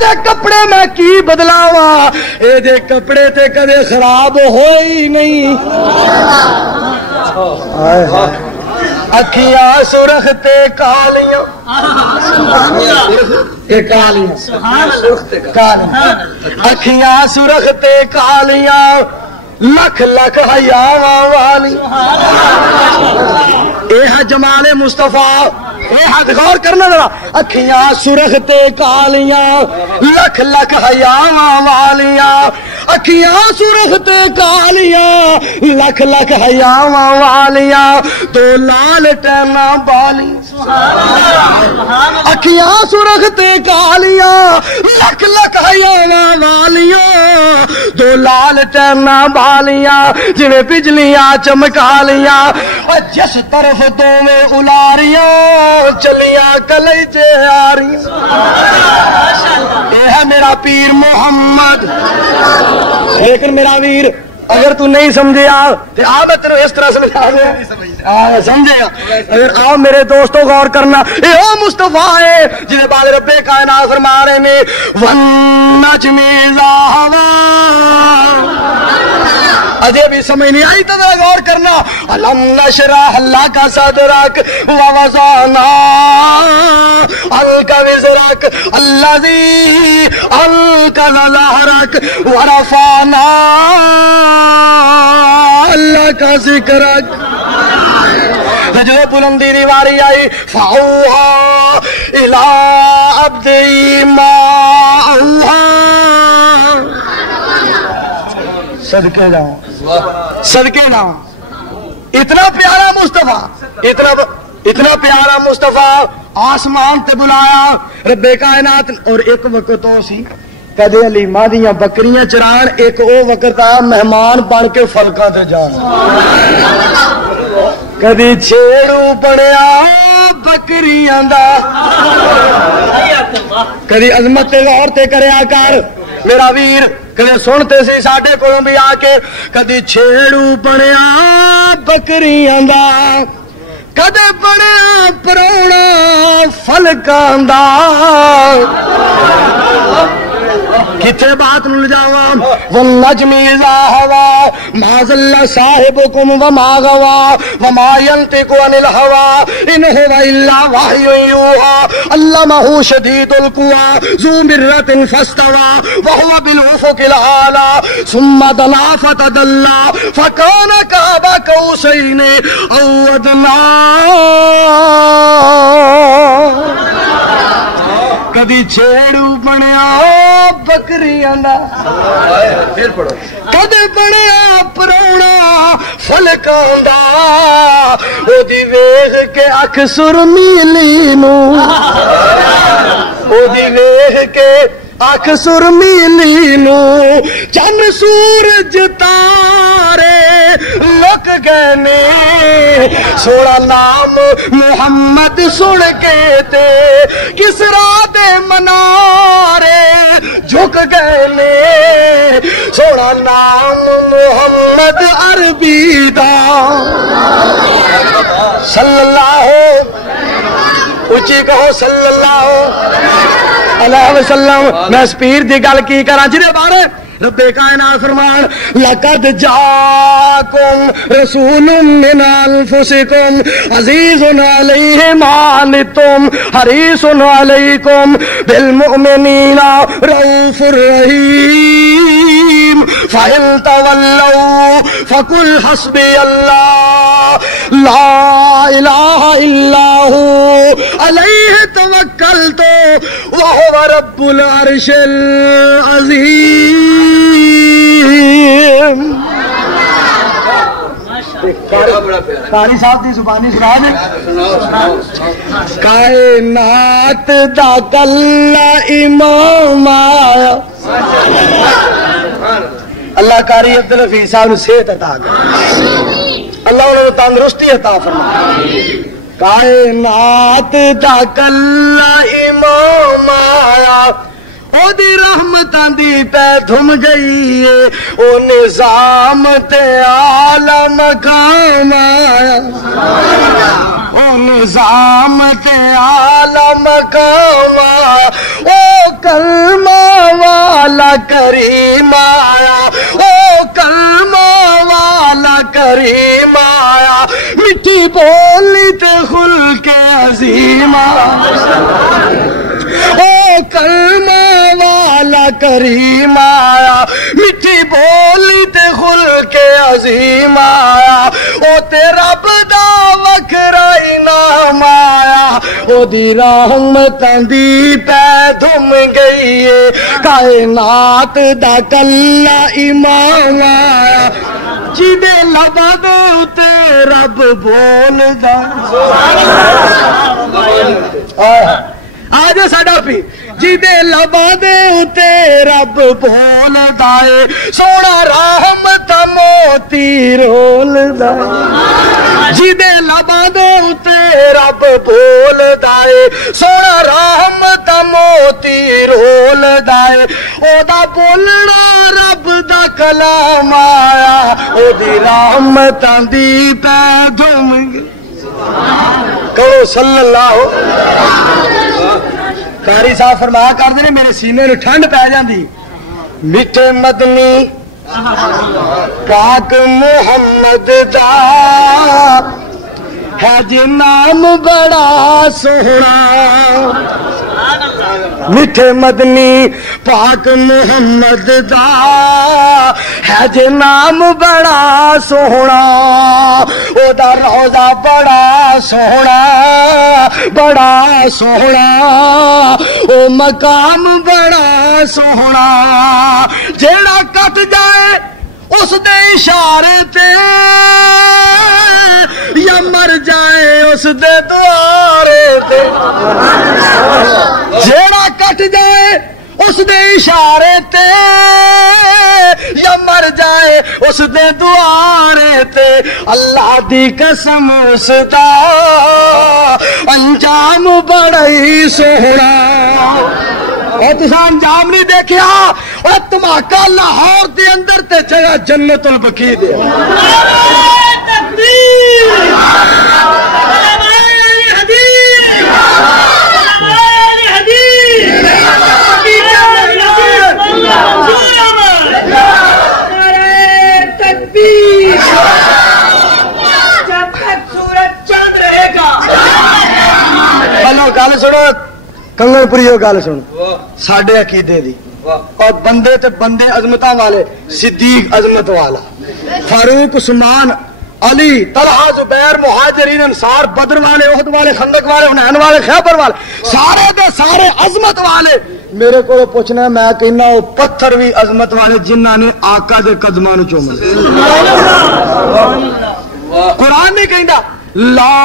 دے کپڑے میں کی بدلاوا اے دے کپڑے تے کدے خراب ہوئے ہی نہیں اکھیاں سرخ تے کالیاں اکھیاں سرخ تے کالیاں لکھ لکھ حیاواں والی اے ہے جمال مصطفیٰ اے حد غور کرنا ذرا اکھیاں سرخ تے کالیاں لکھ لکھ حیاواں والیاں اکھیاں سرخ تے کالیاں لکھ لکھ حیاواں والیاں تو لال ٹینا بالی اکھیاں سرخ تے کالیاں لکھ لکھ حیاواں والیاں دو لال ٹینا بالیاں جنہیں بجلیاں چمکالیاں جس طرف دوویں الاریاں چلیاں کلیجے آ رہی اے ہے میرا پیر محمد لیکن میرا ویر اگر تو نہیں سمجھیا تو آ میں تیرے اس طرح سمجھا دیا سمجھے گا اگر آؤ میرے دوستوں غور کرنا اے او مصطفیٰ ہے جنہیں بعد رب کائنات فرما رہے نے وَالنَّجْمِ إِذَا هَوَىٰ اجے بھی سمجھ نہیں آئی تو ذرا غور کرنا الم نشرح لک صدرک ووضعنا عنک وزرک الذی انقض ظہرک ورفعنا لک ذکرک جو بلندی دیواری آئی فَأَوْحَىٰ إِلَىٰ عَبْدِهِ مَا أَوْحَىٰ صدقے جاؤں صدقے جاؤں اتنا پیارا مصطفیٰ اتنا پیارا مصطفیٰ آسمان تے بلایا رب کائنات اور ایک وقت ہو سی کدے علیمہ دیاں بکریاں چران ایک او وقت آیا مہمان بن کے فلکاں تے جان کدی چھیڑو بنیا بکریاں دا کدی عظمت تے غور تے کریا کر میرا ویر کدے سنتے سی ساڈے کولوں بھی آ کے کدی چھیڑو بنیا بکریاں دا کدے بنیا پرونا فلکاں دا کتنے بات نل جاواں والنجم اذا هوى ما ضل صاحبكم وما غوى وما ينطق عن الهوى ان هو الا وحي يوحى علمه شديد القوى ذو مرة فاستوى وهو بالافق الاعلى ثم دنا فتدلى فكان قاب قوسين او ادنى کدی چھیڑو بنیا بکریاں دا کدی بنیا پرونا فلکاں دا او دی ویکھ کے اکھ سرمیلی نو او دی ویکھ کے اکھ سرمیلی نو چن سورج تارے لک گئے نے سوڑا نام محمد سن کے تے کسرا دے منارے جھک گئے نے سوڑا نام محمد عربی دا صلی اللہ اچھی کہو صلی اللہ علیہ وسلم میں اس پیر دی گل کی کراں جدے بارے رب کائنات فرمان لقد جاءکم رسول من انفسکم عزیز علیہ ما عنتم حریص علیکم بالمؤمنین رؤوف رحیم فإن تولوا فقل حسبی اللہ لا الہ الا ہو علیہ توکلت وہو رب العرش العظیم قاری صاحب دی زبانی سنا دے کائنات دا کلا امام آیا اللہ قاری عبدالحفیظ صاحب نے صحت عطا کر اللہ انہوں نے تندرستی عطا فرمائی کائنات دا کلا امام آیا او دی رحمتاں دی پہ دھم گئی ہے او نظام تے عالم کام آیا او نظام تے عالم کام آیا او کلمہ والا کریم آیا، او کلمہ والا کریم آیا، میٹھی بولی تے خل کے عظیم آیا، او کلمہ والا کریم آیا، میٹھی بولی تے خل کے عظیم آیا، او تے رب دا وکھرا انعام آیا، او دی رحمتاں دی پے دھم گئی ہے، کائنات دا کلا امام آیا، جیدے لباں دے اُتے رب بولدا، آج ساڈا پی جیدے لباں دے اُتے رب بولدا اے، سونا رحمت موتی رولدا اے، جیدے لباں دے اُتے رب بولدا اے، سونا رحمت موتی رولدا اے، او دا بولنا رب دا کلام آیا، او دی رحمتاں دی پے دھم گئی، کہو صلی اللہ۔ قاری صاحب فرمایا کرتے ہیں میرے سینے نو ٹھنڈ پی جاندی، میٹھے مدنی پاک محمد دا ہے جی نام بڑا سوہنا، میٹھے مدنی پاک محمد دا ہے جی نام بڑا سوہنا، او دا روضہ بڑا سوہنا بڑا سوہنا، او مقام بڑا سوہنا، جیڑا کٹ جائے اس دے اشارے تے یا مر جائے اس دے دوارے تے، جیڑا کٹ جائے اس دے اشارے تے یا مر جائے اس دے دوارے تے، اللہ دی قسم اس دا انجام بڑا ہی سوہنا، اور تساں انجام نہیں دیکھیا، اور دھماکہ لاہور دے اندر تے جگہ جنت البقیع دے، گل سنو کنگن پوریو، گل سنو ساڈے عقیدے دی، اور بندے تے بندے عظمتاں والے، صدیق عظمت والا، فاروق عثمان علی طلحہ زبیر مہاجرین انصار بدر والے احد والے خندق والے حنین والے خیبر والے سارے دے سارے عظمت والے میرے کو پوچھنا، میں کہنا وہ پتھر بھی عظمت والے جنہاں نے آقا دے قدماں نو چوم لیا، قرآن نہیں کہندا لا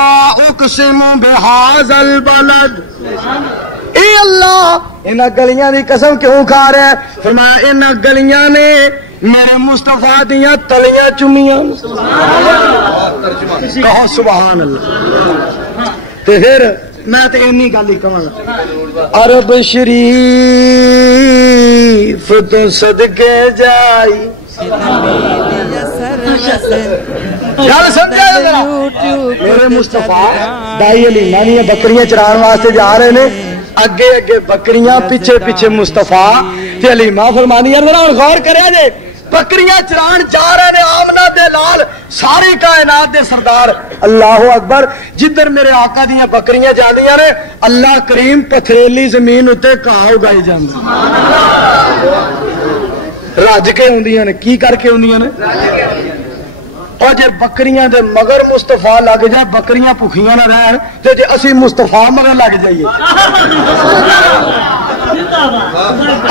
اقسم بہذا البلد، اے اللہ انہاں گلیاں دی قسم کیوں کھا رہا ہے؟ فرمایا انہاں گلیاں نے میرے مصطفیٰ دیاں تلیاں چومیاں، کہو سبحان اللہ۔ تے پھر میں تے اینی گل ہی کہاں گا، عرب شریف تو صدقے جائی، میرے مصطفیٰ دائی علی مانی بکریاں چران واسطے جا رہے نے، اگے اگے بکریاں پیچھے پیچھے مصطفیٰ تے علیمہ فرمانی یار ذرا غور کریا جے، بکریاں چران جا رہے نے آمنہ دے لال ساری کائنات دے سردار، اللہ اکبر، جدھر میرے آقا دیاں بکریاں جاندیاں نے اللہ کریم پتھریلی زمین اتے کہا اگائی جاندی، رج کے ہوندیاں نے، کی کر کے ہوندیاں نے، اور جے بکریاں دے مگر مصطفیٰ لگ جائے بکریاں بھکھیاں نہ رہن، تے جے اسی مصطفیٰ مگر لگ جائیے،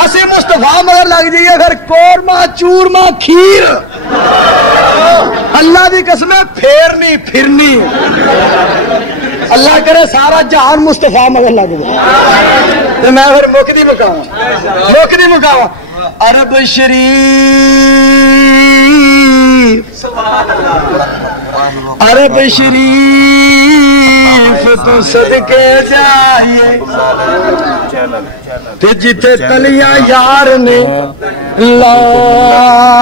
اسی مصطفیٰ مگر لگ جائیے، اگر قورمہ چورمہ کھیر اللہ دی قسم پھیرنی پھرنی، اللہ کرے سارا جہان مصطفیٰ مگر لگ جائے، تو میں پھر مکدی مکاواں عرب شریف، عرب شریف تو صدقے جائیے، تے جتھے تلیاں یار نے لایا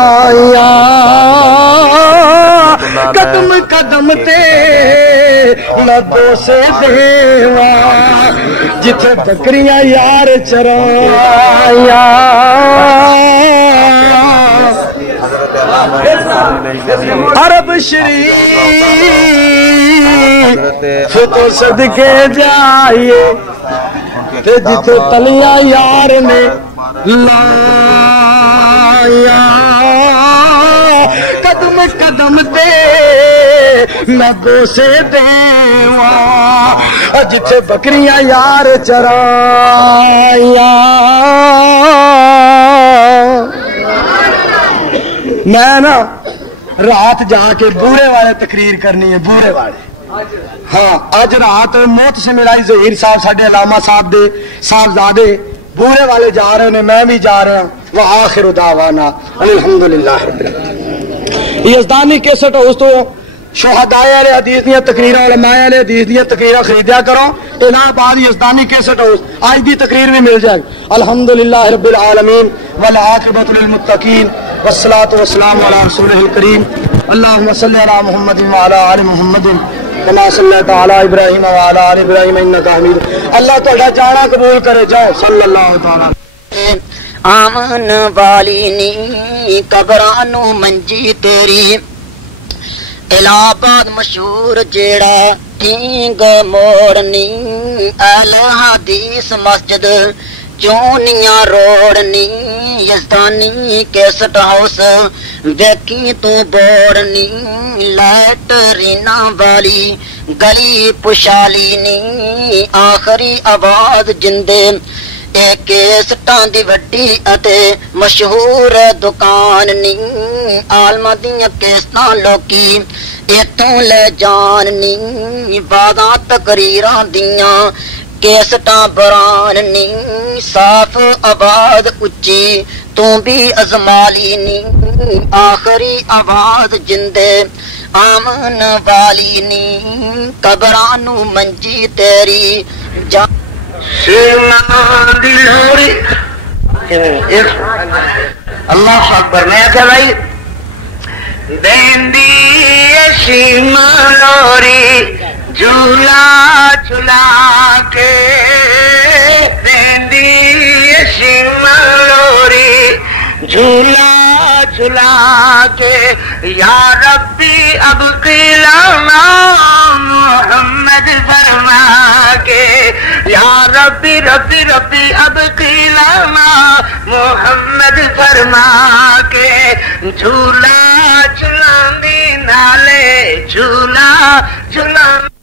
قدم قدم تے لدو سے دیوا جتھے بکریاں یار چرایا عرب شریف تو صدقے جائیے جتھے تلیاں یار نے لایا قدم قدم تے لگو سے دیوا جتھے بکریاں یار چرایا میں نا رات جا کے بورے والے تقریر کرنی ہے بورے والے ہاں اج رات موت سے ملائی ظہیر صاحب ساڈے علامہ صاحب دے صاحبزادے بورے والے جا رہے ہیں میں بھی جا رہا ہوں وآخر دعوانا الحمدللہ یزدانی کیسٹ ہاؤس تو شہداء اہل حدیث دیاں تقریراں علماء اہل حدیث دیاں تقریراں خریدیا کرو الہ آباد یزدانی کیسٹ ہاؤس آج دی تقریر بھی مل جائے گی الحمدللہ رب العالمین والعاقبۃ للمتقین والصلاۃ والسلام علی رسولہ الکریم اللهم صل علی محمد وعلی آل محمد كما صليت على ابراہیم وعلى آل ابراہیم انک حمید اللہ تہاڈا جانا قبول کرے جاؤ صلی اللہ تعالی آمن والی نی قبرانو منجی تیری الہ آباد مشہور جیڑا ٹھینگ موڑنی اہل حدیث مسجد Chunian روڑنی Yazdani cassette house Wiki تو بوڑنی لیٹرینا والی گلی پشالی نی آخری آواز جندے کیسٹاں دی وڈی اتے مشہور دکان نی عالمہ دیاں کیسٹاں لوکی اتوں لے جان نی بازاں تقریراں دیاں کیسٹاں بران نی صاف آواز اچھی تو بھی ازمالی نی آخری آواز جندے آمن والی نی قبرانو منجی تیری جان اللہ اکبر میں کہ بھائی دیندی شیم لوری جھولا جھلا کے دیندی شیم لوری جھولا جھلا کے یا ربی اب قیلانا محمد فرما کے یا ربی ربی ربی اب قیلانا محمد فرما کے جھولا جھلا دی نالے جھولا جھلا